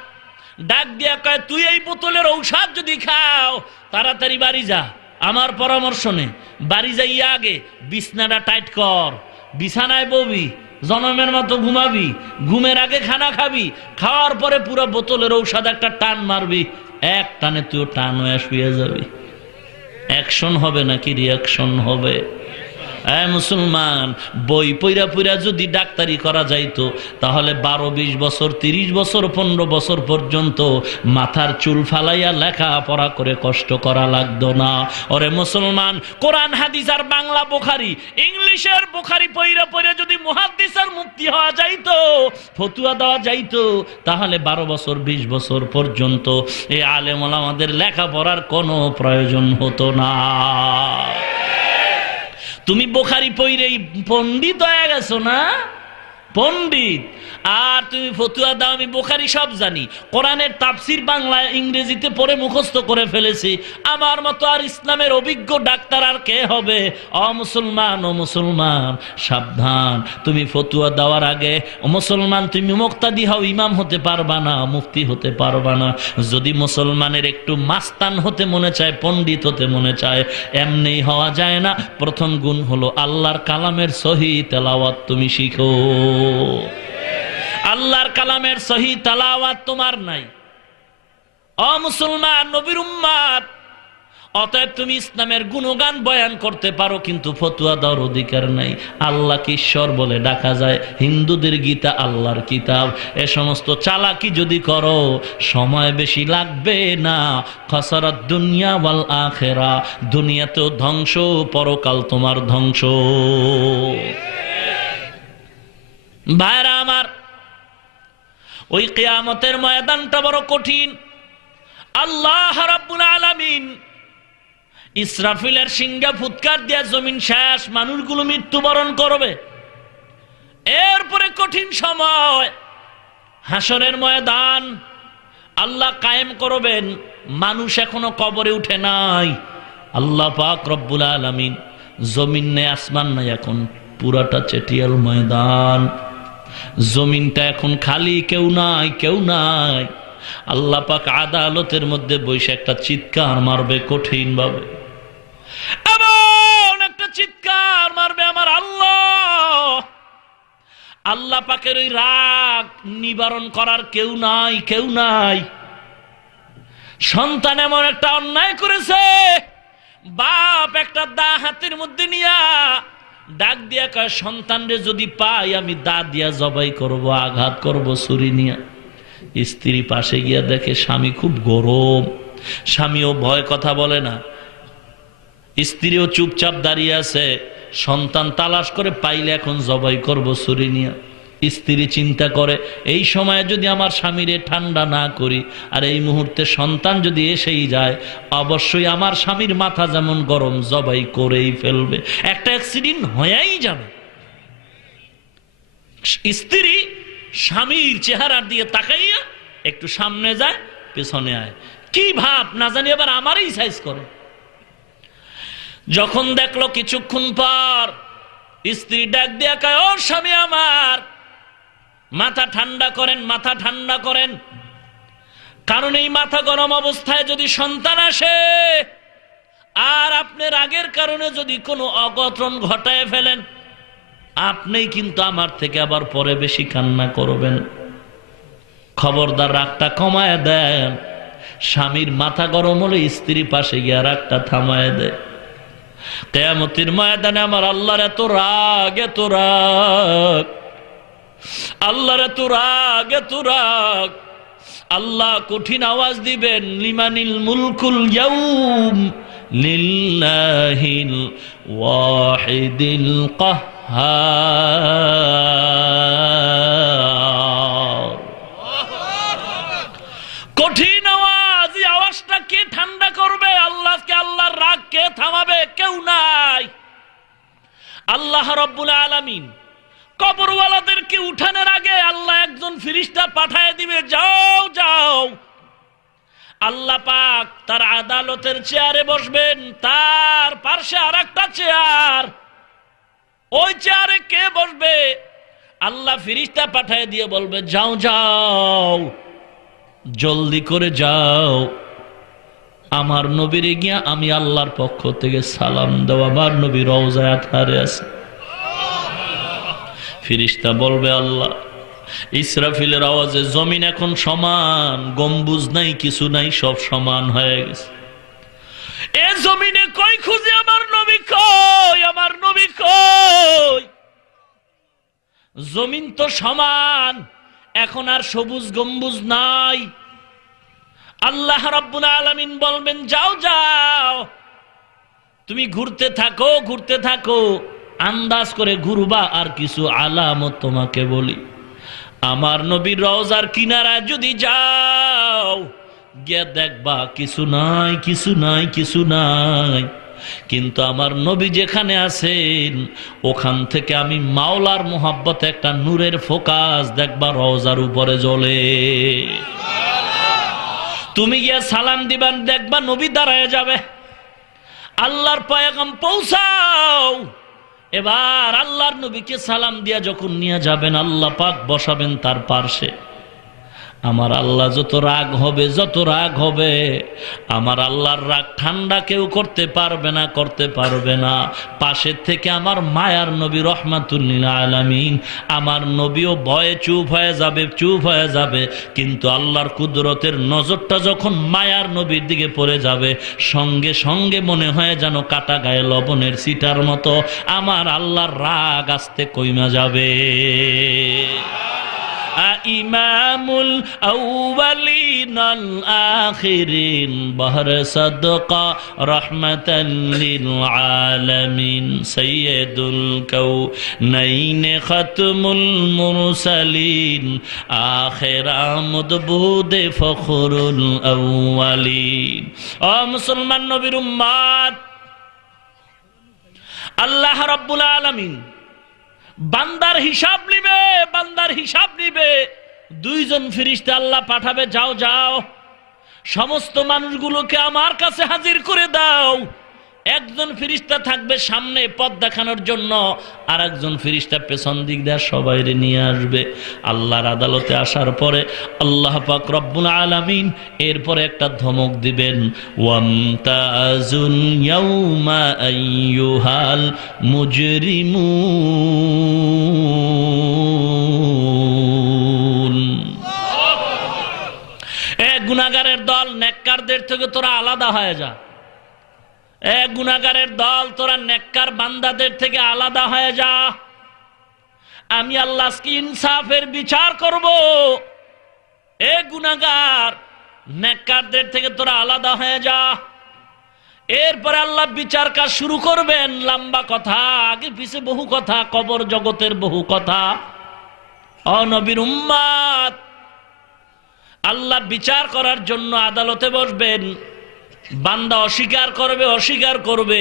ডাক দিয়া কয়, তুই এই বোতলের ঔষধ যদি খাও তাড়াতাড়ি বাড়ি যা, আমার পরামর্শ নে। বাড়ি যাইয়া আগে বিছনাটা টাইট কর, বিছানায় ববি, জনমের মতো ঘুমাবি, ঘুমের আগে খানা খাবি, খাওয়ার পরে পুরো বোতলের ঔষধ একটা টান মারবি, এক টানে তুই টান হয়ে শুয়ে যাবি। অ্যাকশন হবে নাকি রিয়াকশন হবে? মুসলমান, বই পইরা পইরা যদি ডাক্তারি করা যাইতো তাহলে 12-20 বছর, 30 বছর, 15 বছর পর্যন্ত মাথার চুল ফালাইয়া লেখা পড়া করে কষ্ট করা লাগতো না। ওরে মুসলমান, কোরআন হাদিস আর বাংলা বুখারী, ইংলিশের বুখারী পইরা পইরা যদি মুহাদ্দিস আর মুফতি হওয়া যাইতো, ফতুয়া দেওয়া যাইতো, তাহলে 12 বছর 20 বছর পর্যন্ত এই আলেম ওলামাদের লেখাপড়ার কোনো প্রয়োজন হতো না। তুমি বুখারী পইরেই পণ্ডিত হয়ে গেছো না, পণ্ডিত। আর তুমি ফতুয়া দাও আমি বুখারী সব জানি, কোরআনের তাফসীর বাংলা ইংরেজিতে পড়ে মুখস্থ করে ফেলেছি, আমার মতো আর ইসলামের অভিজ্ঞ ডাক্তার আর কে হবে? ও মুসলমান, ও মুসলমান, সাবধান। তুমি ফতুয়া দেওয়ার আগে ও মুসলমান তুমি মুক্তাদি হও, ইমাম হতে পারবা না, মুফতি হতে পারবা না। যদি মুসলমানের একটু মাস্তান হতে মনে চায়, পণ্ডিত হতে মনে চায়, এমনি হওয়া যায় না। প্রথম গুণ হলো আল্লাহর কালামের সহি তেলাওয়াত তুমি শিখো। আল্লাহর কালামের সহি তেলাওয়াত তোমার নাই, ও মুসলমান, নবীর উম্মত। অতএব তুমি ইসলামের গুণগান বয়ান করতে পারো, কিন্তু ফতুয়া দেওয়ার অধিকার নাই। আল্লাহকে ঈশ্বর বলে ডাকা যায়, হিন্দুদের গীতা আল্লাহর কিতাব। এ সমস্ত চালাকি যদি করো, সময় বেশি লাগবে না। খাসারাত দুনিয়া ওয়াল আখিরা, দুনিয়াতেও ধ্বংস, পরকাল তোমার ধ্বংস। ভাইরা আমার, ওই কিয়ামতের ময়দানটা বড় কঠিন। আল্লাহ রাব্বুল আলামিন ইসরাফিলের সিংহা ফুৎকার দিয়া জমিন শেষ, মানুষগুলো মৃত্যুবরণ করবে। এরপরে কঠিন সময়, হাসরের ময়দান আল্লাহ কায়েম করবেন। মানুষ এখনো কবরে উঠে নাই। আল্লাহ পাক রব্বুল আলামিন, জমিন নেই, আসমান নাই, এখন পুরাটা চেটিয়াল ময়দান। জমিনটা এখন খালি, কেউ নাই, কেউ নাই। আল্লাহ পাক আদালতের মধ্যে বসে একটা চিৎকার মারবে কঠিন ভাবে, এমন একটা চিৎকার মারবে আমার আল্লাহ। আল্লাহ পাকের ওই রাগ নিবারণ করার কেউ নাই, কেউ নাই। সন্তান এমন একটা অন্যায় করেছে, বাপ একটা দা হাতের মধ্যে নিয়া ডাক দিয়া কয়, সন্তানরে যদি পাই আমি দা দিয়া জবাই করব, আঘাত করব ছুরি নিয়া। স্ত্রী পাশে গিয়া দেখে স্বামী খুব গরম, স্বামীও ভয় কথা বলে না, স্ত্রীও চুপচাপ দাঁড়িয়ে আছে। সন্তান তালাশ করে পাইলে এখন জবাই করব ছুরি নিয়া। স্ত্রী চিন্তা করে, এই সময়ে যদি আমার স্বামীরে ঠান্ডা না করি, আর এই মুহূর্তে সন্তান যদি এসেই যায়, অবশ্যই আমার স্বামীর মাথা যেমন গরম, জবাই করেই ফেলবে, একটা অ্যাক্সিডেন্ট হয়েই যাবে। স্ত্রী স্বামীর চেহারার দিয়ে তাকাইয়া একটু সামনে যায়, পেছনে আয়, কি ভাব না জানি আবার আমারই সাইজ করে। যখন দেখলো কিছুক্ষণ পর স্ত্রী ডাক দিয়া কয়, ও স্বামী আমার, মাথা ঠান্ডা করেন, মাথা ঠান্ডা করেন। কারণ এই মাথা গরম অবস্থায় যদি সন্তান আসে আর আপনি রাগের কারণে যদি কোনো অঘটন ঘটায় ফেলেন, আপনিই কিন্তু আমার থেকে আবার পরে বেশি কান্না করবেন। খবরদার রাগটা কমায় দেন। স্বামীর মাথা গরম হলে স্ত্রী পাশে গিয়ে রাগটা থামায় দেয়। কিয়ামতের ময়দানে আমার আল্লাহর এত রাগ, এত রাগ, আল্লাহর এত রাগ, এত রাগ। আল্লাহ কঠিন আওয়াজ দিবেন, লিমানিল মুলকুল ইয়াউম লিল্লাহিল ওয়াহিদিল কাহ্হার। কঠিন আওয়াজ, এই আওয়াজটা কে ঠান্ডা করবে? আল্লাহকে, আল্লাহর রাগ কে থামাবে? কেউ নাই। আল্লাহ রাব্বুল আলামিন কবরওয়ালাদেরকে উঠানোর আগে আল্লাহ একজন ফেরেশতা পাঠিয়ে দিবে, যাও যাও। আল্লাহ পাক তার আদালতের চেয়ারে বসবেন, তার পাশে আরেকটা চেয়ার, ওই চেয়ারে কে বসবে? আল্লাহ ফেরেশতা পাঠিয়ে দিয়ে বলবে, যাও যাও, জলদি করে যাও, আমার নবীরে গিয়া আমি আল্লাহর পক্ষ থেকে সালাম দেওয়া। আমার নবী রওজায়ে আতহারে আছে। ফিরিস্তা বলবে আল্লাহ, ইসরাফিলের আওয়াজে জমিন এখন সমান, গম্বুজ নাই, কিছু নাই, সব সমান হয়ে গেছে। এ জমিনে কই খুঁজে আমার নবী কই, আমার নবী কই? জমিন তো সমান, এখন আর সবুজ গম্বুজ নাই। আল্লাহ রাব্বুল আলামিন বলবেন, যাও যাও, তুমি ঘুরতে থাকো, ঘুরতে থাকো, আন্দাজ করে ঘুরবা। আর কিছু আলামত তোমাকে বলি, আমার নবীর রওজার কিনারায় যদি যাও, গিয়ে দেখবা কিছু নাই, কিছু নাই, কিছু নাই। কিন্তু আমার নবী যেখানে আছেন, ওখান থেকে আমি মাওলার মোহাব্বতে একটা নূরের ফোকাস দেখবা রওজার উপরে জ্বলে। তুমি গিয়া সালাম দিবেন, দেখবা নবী দাঁড়ায় যাবে, আল্লাহর পয়গাম পৌঁছাও। এবার আল্লাহর নবীকে সালাম দিয়া যখন নিয়ে যাবেন, আল্লাহ পাক বসাবেন তার পার্শ্বে। আমার আল্লাহ যত রাগ হবে, যত রাগ হবে, আমার আল্লাহর রাগ ঠান্ডা কেউ করতে পারবে না, করতে পারবে না। পাশের থেকে আমার মায়ার নবী রহমাতুল লিল আলামিন, আমার নবীও ভয়ে চুপ হয়ে যাবে, চুপ হয়ে যাবে। কিন্তু আল্লাহর কুদরতের নজরটা যখন মায়ার নবীর দিকে পড়ে যাবে, সঙ্গে সঙ্গে মনে হয় যেন কাটা গায়ে লবণের ছিটার মতো আমার আল্লাহর রাগ আস্তে কইমা যাবে। ইমামুল আউয়ালিন আল আখিরিন বহর সাদকা রহমাতাল লিল আলামিন সাইয়্যিদুল কাউনাইন খাতমুল মুরসালিন আখির আমদবুদ ফখরুল আউয়ালিন। ও মুসলমান নবীর উম্মত, আল্লাহ রাব্বুল আলামিন বান্দার হিসাব নিবে, বান্দার হিসাব নিবে। দুইজন ফেরেশতা আল্লাহ পাঠাবে, যাও যাও, সমস্ত মানুষগুলোকে আমার কাছে হাজির করে দাও। একজন ফেরেশতা থাকবে সামনে পথ দেখানোর জন্য, আর একজন ফেরেশতা পেছন দিক দিয়ে সবাইরে নিয়ে আসবে। আল্লাহর আদালতে আসার পরে আল্লাহ পাক রব্বুল আলামিন এরপরে একটা ধমক দিবেন, ওয়ামতাজুল ইয়াউমা আইয়ুহাল মুজরিমুন। এ গুনাহগারের দল, নেককারদের থেকে তোরা আলাদা হয়ে যা। এ গুনাহগারের দল, তোরা নেককার বান্দাদের থেকে আলাদা হয়ে যা। আমি আল্লাহ আজকে ইনসাফের বিচার করব। এ গুনাহগার, নেককারদের থেকে তোরা আলাদা হয়ে যা। এরপরে আল্লাহ বিচার কাজ শুরু করবেন। লম্বা কথা, আগে পিছে বহু কথা, কবর জগতের বহু কথা। ও নবীর উম্মত, আল্লাহ বিচার করার জন্য আদালতে বসবেন। বান্দা অস্বীকার করবে, অস্বীকার করবে,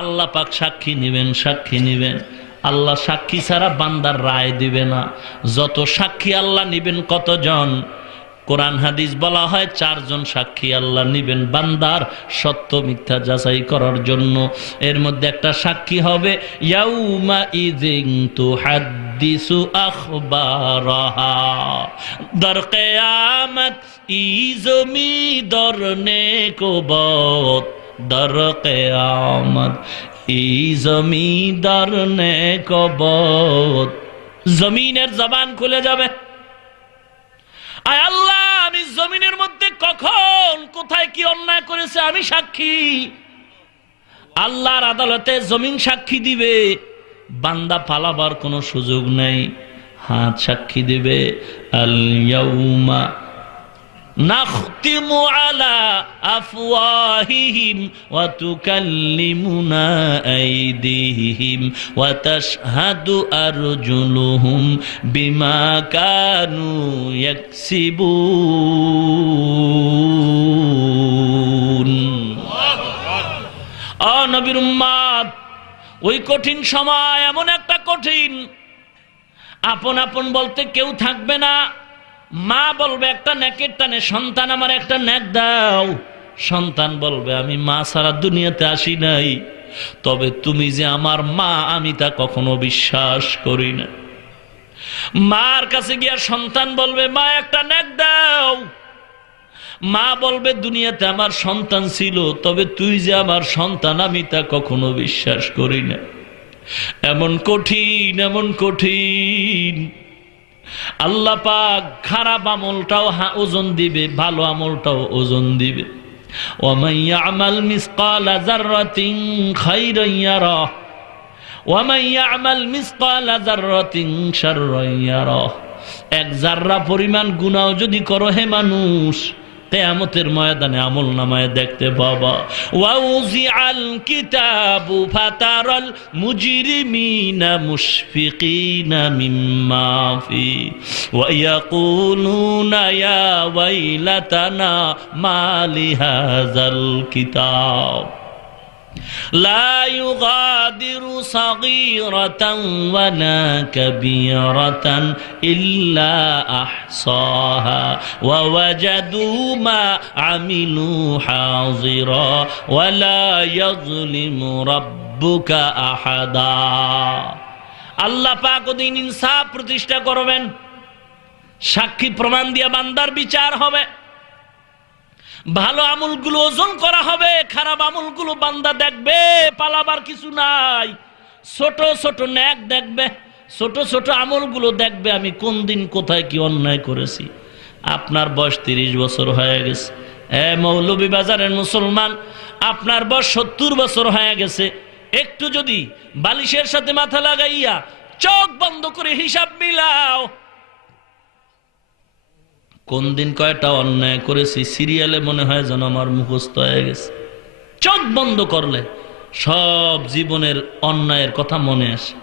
আল্লাহ পাক সাক্ষী নেবেন, সাক্ষী নেবেন। আল্লাহ সাক্ষী ছাড়া বান্দার রায় দিবে না। যত সাক্ষী আল্লাহ নিবেন, কতজন? কোরআন হাদিস বলা হয় 4 জন সাক্ষী আল্লাহ নিবেন বান্দার সত্য মিথ্যা যাচাই করার জন্য। এর মধ্যে একটা সাক্ষী হবে ইয়াউমা ইযিন তুহাদ্দিসু আখবারাহা, দর কিয়ামত ই জমি দরনে কোবত, দর কিয়ামত ই জমি দরনে কোবত। জমিনের জবান খুলে যাবে। আয় আল্লাহ, আমি জমিনের মধ্যে কখন কোথায় কি অন্যায় করেছে আমি সাক্ষী। আল্লাহর আদালতে জমিন সাক্ষী দিবে, বান্দা পালাবার কোনো সুযোগ নেই। হাত সাক্ষী দিবে, আল ইয়াউমা নাখতিমু আলা আফওয়াহিহিম ওয়া তুকাল্লিমুনা আইদিহিম ওয়া তাশহাদু আরজুলুহুম বিমা কানু ইয়াকসিবুন। ও নবীর উম্মত, ওই কঠিন সময় এমন একটা কঠিন, আপন আপন বলতে কেউ থাকবে না। মা বলবে একটা নেকের টানে, সন্তান আমার একটা নেক দাও। সন্তান বলবে আমি মা ছাড়া দুনিয়াতে আসি নাই, তবে তুমি যে আমার মা আমি তা কখনো বিশ্বাস করি না। মার কাছে গিয়া সন্তান বলবে মা একটা নেক দাও। মা বলবে দুনিয়াতে আমার সন্তান ছিল, তবে তুই যে আমার সন্তান আমি তা কখনো বিশ্বাস করি না। এমন কঠিন, এমন কঠিন। আল্লাহ পাক খারাপ আমলটাও ওজন দিবে, ভালো আমলটাও ওজন দিবে। ওয়ামান ইয়ামাল মিসকালা যাররাতিন খাইরান ইয়ারাহ ওয়ামান ইয়ামাল মিসকালা যাররাতিন শাররান ইয়ারাহ। এক জাররা পরিমাণ গুনাহ যদি করো হে মানুষ, কিয়ামতের ময়দানে আমলনামায় দেখতে পাবা। ওয়াউজিআল কিতাবু ফাতারাল মুজরিমিনা মুশফিকিনা মিম্মা ফি ওয়া ইয়াকুলুনা ইয়া ওয়াইলাতানা মা লিহাযাল কিতাব লা ইউগাদিরু সাগীরাতান ওয়ালা কাবীরাতান ইল্লা আহসাহা ওয়া ওয়াজাদু মা আমিলু হাযিরা ওয়ালা ইয়াযলিমু রাব্বুকা আহাদা। আল্লাহ পাক ওদিন ইনসাফ প্রতিষ্ঠা করবেন, সাক্ষী প্রমাণ দিয়ে বান্দার বিচার হবে। ভালো আমলগুলো ওজন করা হবে, খারাপ আমলগুলো বান্দা দেখবে, পালাবার কিছু নাই। ছোট ছোট নেক দেখবে, ছোট ছোট আমলগুলো দেখবে আমি কোন দিন কোথায় কি অন্যায় করেছি। আপনার বয়স 30 বছর হয়ে গেছে, মৌলভীবাজারের মুসলমান, আপনার বয়স 70 বছর হয়ে গেছে। একটু যদি বালিশের সাথে মাথা লাগাইয়া চোখ বন্ধ করে হিসাব মিলাও, কোন দিন কয়টা অন্যায় করেছি সিরিয়ালে মনে হয় যেন আমার মুখস্থ হয়ে গেছে। চোখ বন্ধ করলে সব জীবনের অন্যায়ের কথা মনে আসে,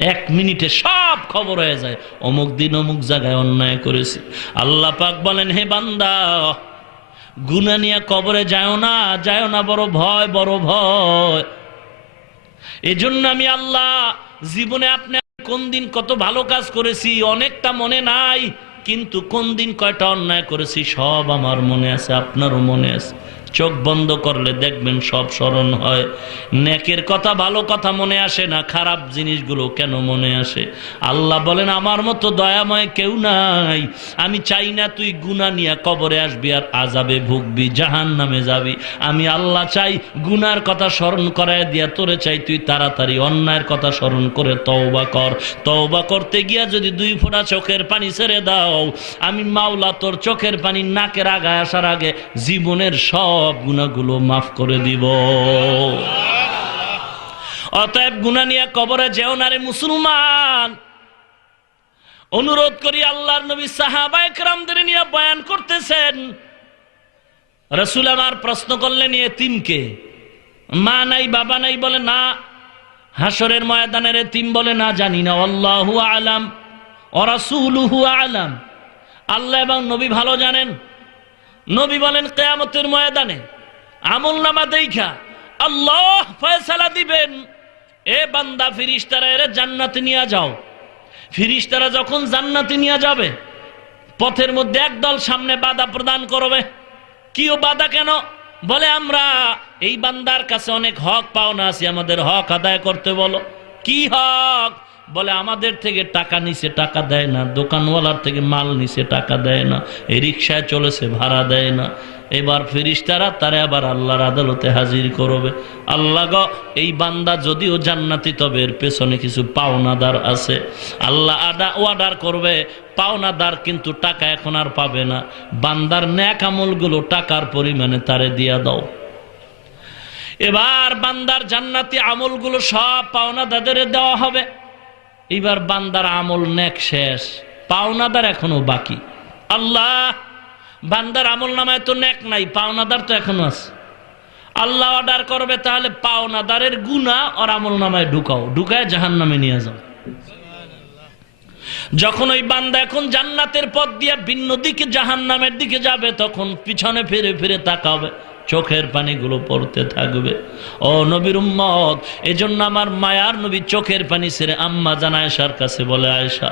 1 মিনিটে সব খবর হয়ে যায়, অমুক দিন অমুক জায়গায় অন্যায় করেছি। আল্লাহ পাক বলেন, হে বান্দা, গুনাহ নিয়ে কবরে যাও না, যাও না, বড় ভয়, বড় ভয়। এজন্য আমি আল্লাহ জীবনে আপনি কোন দিন কত ভালো কাজ করেছি অনেকটা মনে নাই, কিন্তু কোন দিন কয়টা অন্যায় করেছি সব আমার মনে আছে, আপনারও মনে আছে। চোখ বন্ধ করলে দেখবেন সব স্মরণ হয়। নেকের কথা, ভালো কথা মনে আসে না, খারাপ জিনিসগুলো কেন মনে আসে? আল্লাহ বলেন, আমার মতো দয়াময় কেউ নাই। আমি চাই না তুই গুনাহ নিয়ে কবরে আসবি আর আযাবে ভুগবি, জাহান্নামে যাবি। আমি আল্লাহ চাই গুনার কথা স্মরণ করায় দিয়া তোরে চাই তুই তাড়াতাড়ি অন্যায়ের কথা স্মরণ করে তওবা কর। তওবা করতে গিয়া যদি 2 ফোঁটা চোখের পানি ছেড়ে দাও, আমি মাওলা তোর চোখের পানি নাকের আগায় আসার আগে জীবনের সব গুনাহগুলো মাফ করে দিব। অতএব গুনাহ নিয়ে কবরে যেও না রে মুসলমান। অনুরোধ করি, আল্লাহর নবী সাহাবায়ে কেরামদের নিয়ে বয়ান করতেছেন। রাসূল আমার প্রশ্ন করলেন, এতিমকে মা নাই বাবা নাই? বলে না। হাসরের ময়দানের এতিম? বলে না, জানি না। আল্লাহু আলাম ওয়া রাসূলুহু আলাম, আল্লাহ এবং নবী ভালো জানেন। নবী বলেন, কিয়ামতের ময়দানে আমলনামা দেইখা আল্লাহ ফয়সালা দিবেন, এ বান্দা ফেরেশতারা এর জান্নাতে নিয়ে যাও। ফেরেশতারা যখন জান্নাতে নিয়ে যাবে, পথের মধ্যে একদল সামনে বাধা প্রদান করবে। কিও বাধা কেন? বলে, আমরা এই বান্দার কাছে অনেক হক পাওনা আছে, আমাদের হক আদায় করতে বলো। কি হক? বলে, আমাদের থেকে টাকা নিছে, টাকা দেয় না। দোকানওয়ালার থেকে মাল নিছে, টাকা দেয় না। এই রিক্সায় চলেছে, ভাড়া দেয় না। এবার ফেরেশতারা তারে আবার আল্লাহর আদালতে হাজির করবে। আল্লাহ গো, এই বান্দা যদিও জান্নাতি, তবে এর পেছনে কিছু পাওনাদার আছে। আল্লাহ অর্ডার করবে, পাওনাদার কিন্তু টাকা এখন আর পাবে না। বান্দার নেক আমলগুলো টাকার পরিমাণে তারে দিয়া দাও। এবার বান্দার জান্নাতি আমলগুলো সব পাওনাদারদের দেওয়া হবে। এবার বান্দার আমল নেক শেষ, পাওনাদার এখনো বাকি। আল্লাহ, বান্দার আমল নামায় তো নেক নাই, পাওনাদার তো এখনো আছে। আল্লাহ অর্ডার করবে, তাহলে পাওনাদারের গুনাহ আর আমল নামায় ঢুকাও, ঢুকায় জাহান্নামে নিয়ে যাও। যখন ওই বান্দা এখন জান্নাতের পথ দিয়ে ভিন্ন দিকে জাহান্নামের দিকে যাবে, তখন পিছনে ফিরে ফিরে তাকাবে, চোখের পানিগুলো পড়তে থাকবে। ও নবীর উম্মত, এজন্য আমার মায়ার নবী চোখের পানি ছেড়ে আম্মা জান আয়েশার কাছে বলে, আয়েশা,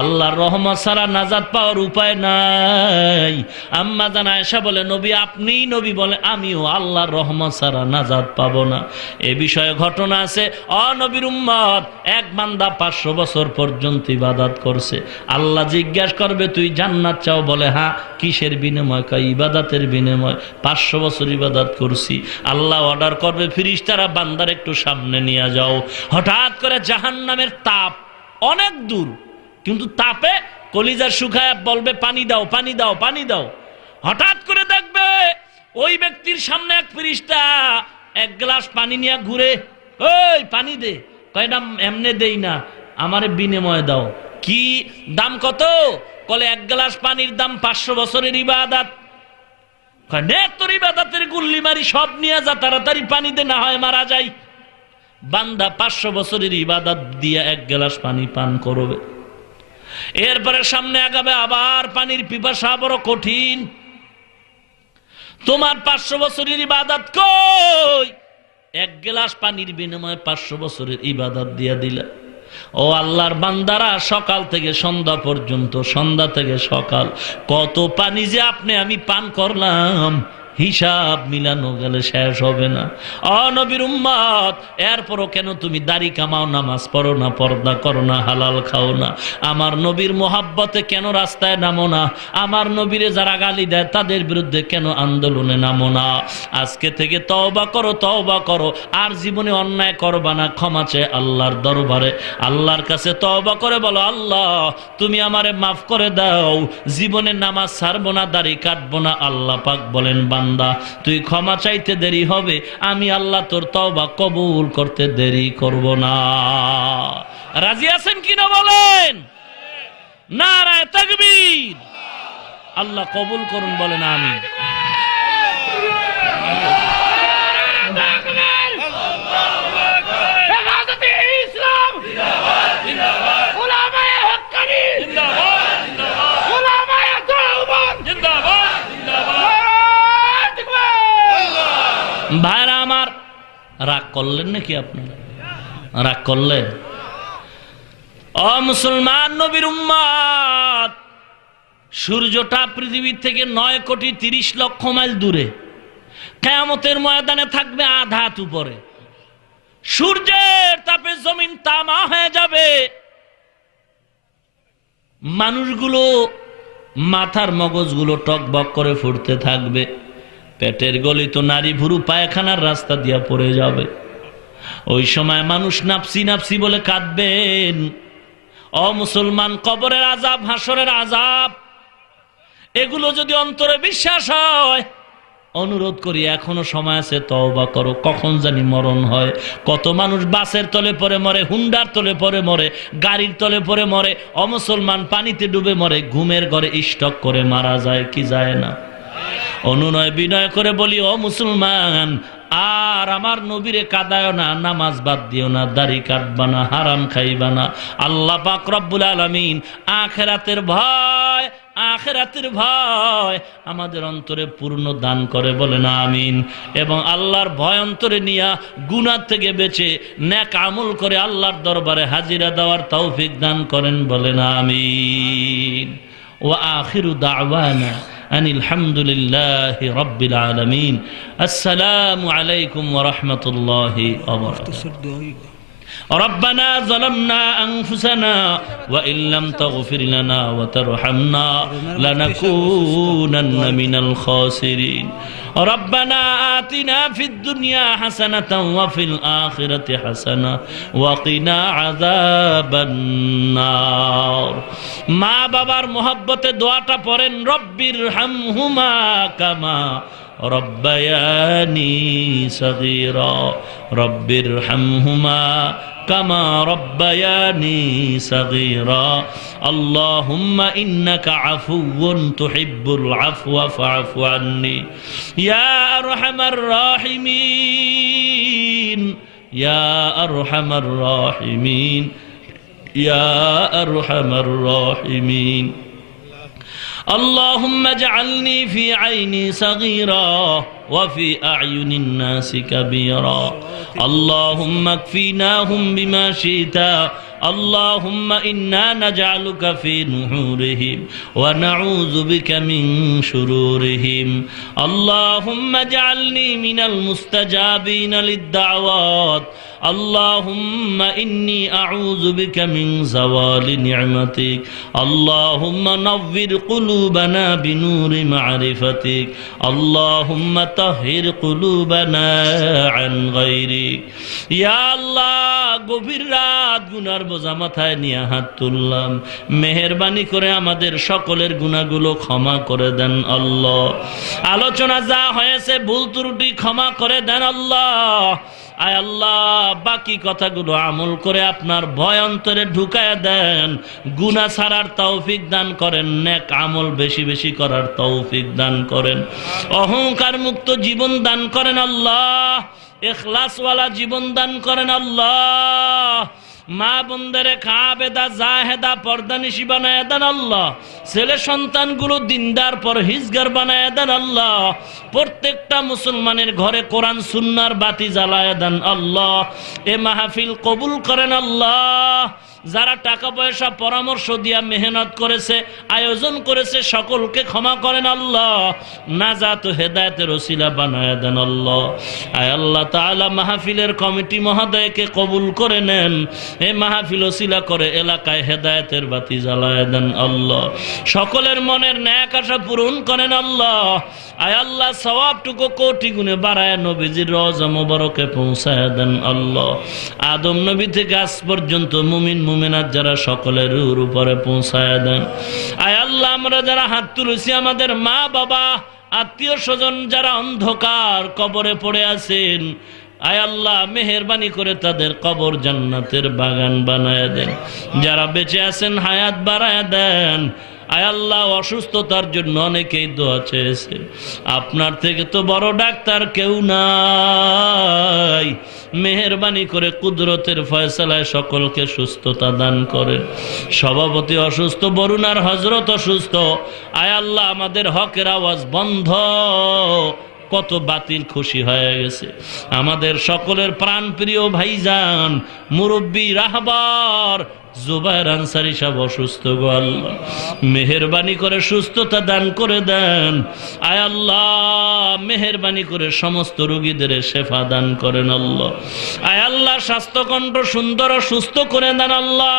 আল্লাহর রহমত ছাড়া নাজাত পাওয়ার উপায় নাই। আম্মা জান আয়েশা বলে, নবী আপনিই নবী? বলে, আমিও আল্লাহর রহমত ছাড়া নাজাত পাবো না। এ বিষয়ে ঘটনা আছে। ও নবীর উম্মত, এক বান্দা 500 বছর পর্যন্ত ইবাদত করছে। আল্লাহ জিজ্ঞাসা করবে, তুই জান্নাত চাও? বলে, হ্যাঁ। কিসের বিনিময়? কয়, ইবাদতের বিনিময়। 500 বছর ইবাদত করছি। আল্লাহ অর্ডার করবে, ফেরেশতারা বান্দার একটু সামনে নিয়ে যাও। হঠাৎ করে জাহান্নামের তাপ অনেক দূর, কিন্তু তাপে কলিজা শুকায় বলবে পানি দাও, পানি দাও, পানি দাও। হঠাৎ করে দেখবে ওই ব্যক্তির সামনে এক ফেরেশতা এক গ্লাস পানি নিয়ে ঘুরে, ওই পানি দে। কয়টা এমনে দেই না, আমারে বিনিময় দাও। কি দাম কত? বলে এক গ্লাস পানির দাম 500 বছরের ইবাদত। তোর ইবাদতের গুল্লি মারি, সব নিয়ে যা, তাড়াতাড়ি পানি দে, না হয় মারা যাই। বান্দা 500 বছরের ইবাদত দিয়ে এক গ্লাস পানি পান করবে। এরপরে সামনে আগাবে, আবার পানির পিপাসা বড় কঠিন। তোমার 500 বছরের ইবাদত কই? এক গ্লাস পানির বিনিময়ে 500 বছরের ইবাদত দিয়া দিলা। ও আল্লাহর বান্দারা, সকাল থেকে সন্ধ্যা পর্যন্ত, সন্ধ্যা থেকে সকাল, কত পানি যে আপনি আমি পান করলাম, হিসাব মিলানো গেলে শেষ হবে না। নবীর উম্মত, এরপরও কেন তুমি দাড়ি কামাও, নামাজ পড়ো না, পর্দা করো না, হালাল খাও না? আমার নবীর মোহাব্বতে কেন রাস্তায় নামো না? আমার নবীরে যারা গালি দেয় তাদের বিরুদ্ধে কেন আন্দোলনে নামো না? আজকে থেকে তওবা করো, তওবা করো, আর জীবনে অন্যায় করবা না। ক্ষমা চেয়ে আল্লাহর দরবারে, আল্লাহর কাছে তওবা করে বলো, আল্লাহ তুমি আমারে মাফ করে দাও, জীবনে নামাজ ছাড়বো না, দাড়ি কাটবো না। আল্লাহ পাক বলেন, বান্দা তুই ক্ষমা চাইতে দেরি হবে, আমি আল্লাহ তোর তওবা কবুল করতে দেরি করব না। রাজি আছেন কিনা বলেন? নারায়ে তাকবীর। আল্লাহ কবুল করুন, বলেন আমিন। ভাইরা আমার, রাগ করলেন নাকি আপনারা? রাগ করলেন? ও মুসলমান নবীর উম্মত, সূর্যটা পৃথিবীর থেকে 9,30,00,000 মাইল দূরে। কিয়ামতের ময়দানে থাকবে আধা হাত উপরে। সূর্যের তাপে জমিন তামা হয়ে যাবে। মানুষগুলো মাথার মগজগুলো টকবক করে ফুটতে থাকবে। পেটের গলিত নারী ভুরু পায়খানার রাস্তা দিয়া পড়ে যাবে। ওই সময় মানুষ নাফসি নাফসি বলে কাঁদবেন। ও মুসলমান, কবরের আযাব, হাসরের আযাব, এগুলো যদি অন্তরে বিশ্বাস হয়, অনুরোধ করি এখনো সময় আছে, তওবা করো। কখন জানি মরণ হয়। কত মানুষ বাসের তলে পড়ে মরে, হুন্ডার তলে পড়ে মরে, গাড়ির তলে পড়ে মরে। ও মুসলমান, পানিতে ডুবে মরে, ঘুমের ঘরে স্ট্রোক করে মারা যায়, কি যায় না? অনুনয় বিনয় করে বলি, ও মুসলমান, আর আমার নবীরে কাঁদায় না, নামাজ বাদ দিও না, দাড়ি কাটবা না, হারাম খাইবা না। আল্লাহ পাক রব্বুল আলামিন আখিরাতের ভয়, আখিরাতের ভয় আমাদের অন্তরে পূর্ণ দান করে, বলেন আমিন। এবং আল্লাহর ভয় অন্তরে নিয়া গুনাহ থেকে বেঁচে নেক আমল করে আল্লাহর দরবারে হাজিরা দেওয়ার তৌফিক দান করেন, বলেন আমিন। ওয়া আখিরু দাওয়ানা আনিল হামদুলিল্লাহি রাব্বিল আলামিন। আসসালামু আলাইকুম ওয়া রাহমাতুল্লাহি ওয়া বারাকাতুহু। ربنا ظلمنا أنفسنا وإن لم تغفر لنا وترحمنا لنكونن من الخاسرين ربنا آتنا في الدنيا حسنة وفي الآخرة حسنة وقنا عذاب النار মা বাবার মোহাব্বতে দোয়াটা পড়েন, রব্বির হামহুমা কামা রব্বায়ানি সগীরা রব্বির হামহুমা কামা রব্বায়ানি সগীরা আল্লাহুম্মা ইন্নাকা আফুউন তুহিব্বুল আফওয়া ফাআফু আন্নি ইয়া আরহামার রাহিমিন ইয়া আরহামার রাহিমিন ইয়া আরহামার রাহিমিন اللهم اجعلني في عيني صغيرا وفي أعين الناس كبيرا اللهم اكفيناهم بما شئت اللهم إنا نجعلك في نحورهم ونعوذ بك من شرورهم اللهم اجعلني من المستجابين للدعوات আল্লাহুম্মা ইন্নী আউযু বিকা মিন যাওয়ালি নি'মাতিক আল্লাহুম্মা নাవ్বির কুলুবানা বিনূরি মা'রিফাতিক আল্লাহুম্মা তাহহির কুলুবানা আন গায়রিক। ইয়া আল্লাহ, গভীর রাত গুনার বোঝা মাথায় নিয়ে হাত তুললাম, মেহেরবানি করে আমাদের সকলের গুনাহগুলো ক্ষমা করে দেন আল্লাহ। আলোচনা যা হয়েছে ভুল ত্রুটি ক্ষমা করে দেন আল্লাহ। আয় আল্লাহ, বাকি কথাগুলো আমল করে আপনার ভয় অন্তরে ঢুকায় দেন, গুনাহ ছাড়ার তৌফিক দান করেন, নেক আমল বেশি বেশি করার তৌফিক দান করেন, অহংকার মুক্ত জীবন দান করেন আল্লাহ, ইখলাসওয়ালা জীবন দান করেন আল্লাহ। মা বোনদেরে খাবেদা জাহেদা পর্দানিশি বানায় দেন আল্লাহ, ছেলে সন্তানগুলো দিনদার পরহেজগার বানায় দেন আল্লাহ, প্রত্যেকটা মুসলমানের ঘরে কোরআন সুন্নাহর বাতি জ্বালায় দেন আল্লাহ। এ মাহফিল কবুল করেন আল্লাহ। যারা টাকা পয়সা পরামর্শ দিয়া মেহনত করেছে, আয়োজন করেছে, সকলকে ক্ষমা করেন আল্লাহ, নাজাত ও হেদায়েতের ওসিলা বানায় দেন আল্লাহ। আয় আল্লাহ তাআলা, মাহফিলের কমিটি মহোদয়কে কবুল করে নেন, এ মাহফিল ওসিলা করে এলাকায় হেদায়েতের বাতি জ্বালায় দেন আল্লাহ, সকলের মনের ন্যাক আশা পূরণ করেন আল্লাহ। আয় আল্লাহ, সওয়াবটুকু কোটি গুণে বাড়ায় নবীজির রওজা মোবারকে পৌঁছায় দেন আল্লাহ। আদম নবী থেকে আজ পর্যন্ত মুমিন মুমিনাত যারা সকলের রূর উপরে পৌঁছায় দেন। আয় আল্লাহ, আমরা যারা হাত তুলেছি, আমাদের মা বাবা আত্মীয় স্বজন যারা অন্ধকার কবরে পড়ে আছেন, আয় আল্লাহ মেহেরবানি করে তাদের কবর জান্নাতের বাগান বানায় দেন। যারা বেঁচে আছেন হায়াত বাড়ায় দেন। আয় আল্লাহ, অসুস্থতার জন্য অনেকেই দোয়া চেয়েছে, আপনার থেকে তো বড় ডাক্তার কেউ নাই, মেহেরবানি করে কুদরতের ফয়সালায় সকলকে সুস্থতা দান করেন। সভাপতি অসুস্থ, বরুণার হযরত অসুস্থ, আয় আল্লাহ আমাদের হকের আওয়াজ বন্ধ, কত বাতিল খুশি হয়ে গেছে। আমাদের সকলের প্রাণপ্রিয় ভাইজান মুরব্বী রাহবার জুবায়ের আনসারী সাহেব অসুস্থ, গো আল্লাহ মেহেরবানি করে সুস্থতা দান করে দেন। আয় আল্লাহ মেহেরবানি করে সমস্ত রোগীদের শেফা দান করেন আল্লাহ। আয় আল্লাহ স্বাস্থ্যকণ্ঠ সুন্দর ও সুস্থ করে দেন আল্লাহ।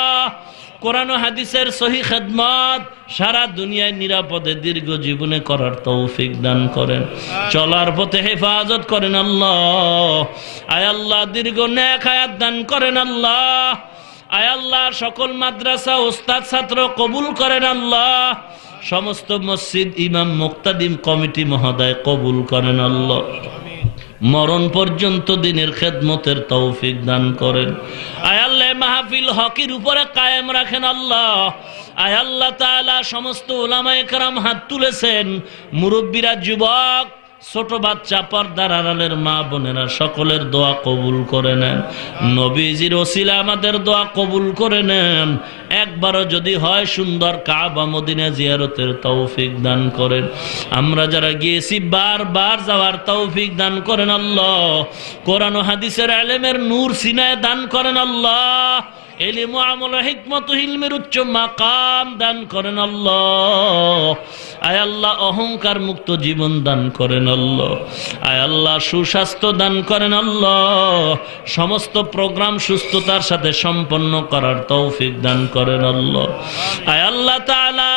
কোরআন ও হাদিসের সহি খেদমত সারা দুনিয়ায় নিরাপদে দীর্ঘ জীবনে করার তৌফিক দান করেন, চলার পথে হেফাজত করেন আল্লাহ। আয় আল্লাহ দীর্ঘ নেক হায়াত দান করেন আল্লাহ। আয় আল্লাহ সকল মাদ্রাসা ওস্তাদ ছাত্র কবুল করেন আল্লাহ। সমস্ত মসজিদ ইমাম মুক্তাদিম কমিটি মহোদয় কবুল করেন আল্লাহ। মরণ পর্যন্ত দিনের খেদমতের তৌফিক দান করেন। আয় আল্লাহ মাহফিল হকের উপরে কায়েম রাখেন আল্লাহ। আয় আল্লাহ তাআলা সমস্ত উলামায়ে কেরাম হাত তুলেছেন, মুরব্বীরা, যুবক, ছোট বাচ্চা, পর্দার আড়ালের মা বোনেরা সকলের দোয়া কবুল করে নেন। নবীজির ওসিলা আমাদের দোয়া কবুল করে নেন। একবারও যদি হয় সুন্দর কাবা মদিনা জিয়ারতের তৌফিক দান করেন। আমরা যারা গিয়েছি বারবার যাওয়ার তৌফিক দান করেন আল্লাহ। কোরআন ও হাদিসের ইলমের নূর সিনায় দান করেন আল্লাহ। ইলম ও আমল ও হিকমত ও ইলমের উচ্চ মাকাম দান করেন আল্লাহ। আয় আল্লাহ অহংকার মুক্ত জীবন দান করেন আল্লাহ। আয় আল্লাহ সুস্বাস্থ্য দান করেন আল্লাহ। সমস্ত প্রোগ্রাম সুস্থতার সাথে সম্পন্ন করার তৌফিক দান করেন আল্লাহ। আয় আল্লাহ তাআলা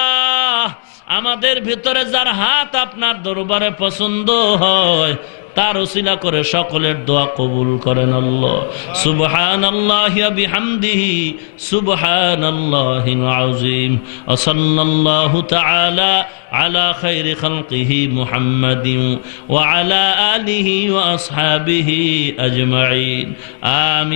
আমাদের ভিতরে যার হাত আপনার দরবারে পছন্দ হয় তার ওসিলা করে সকলের দোয়া কবুল করেন আল্লাহ। সুবহানাল্লাহি ওয়া বিহামদিহি সুবহানাল্লাহিল আযীম। ওয়া সাল্লাল্লাহু তাআলা আলা খায়রি খালকিহি মুহাম্মাদিন ওয়া আলা আলিহি ওয়া আসহাবিহি আজমাইন। আমিন।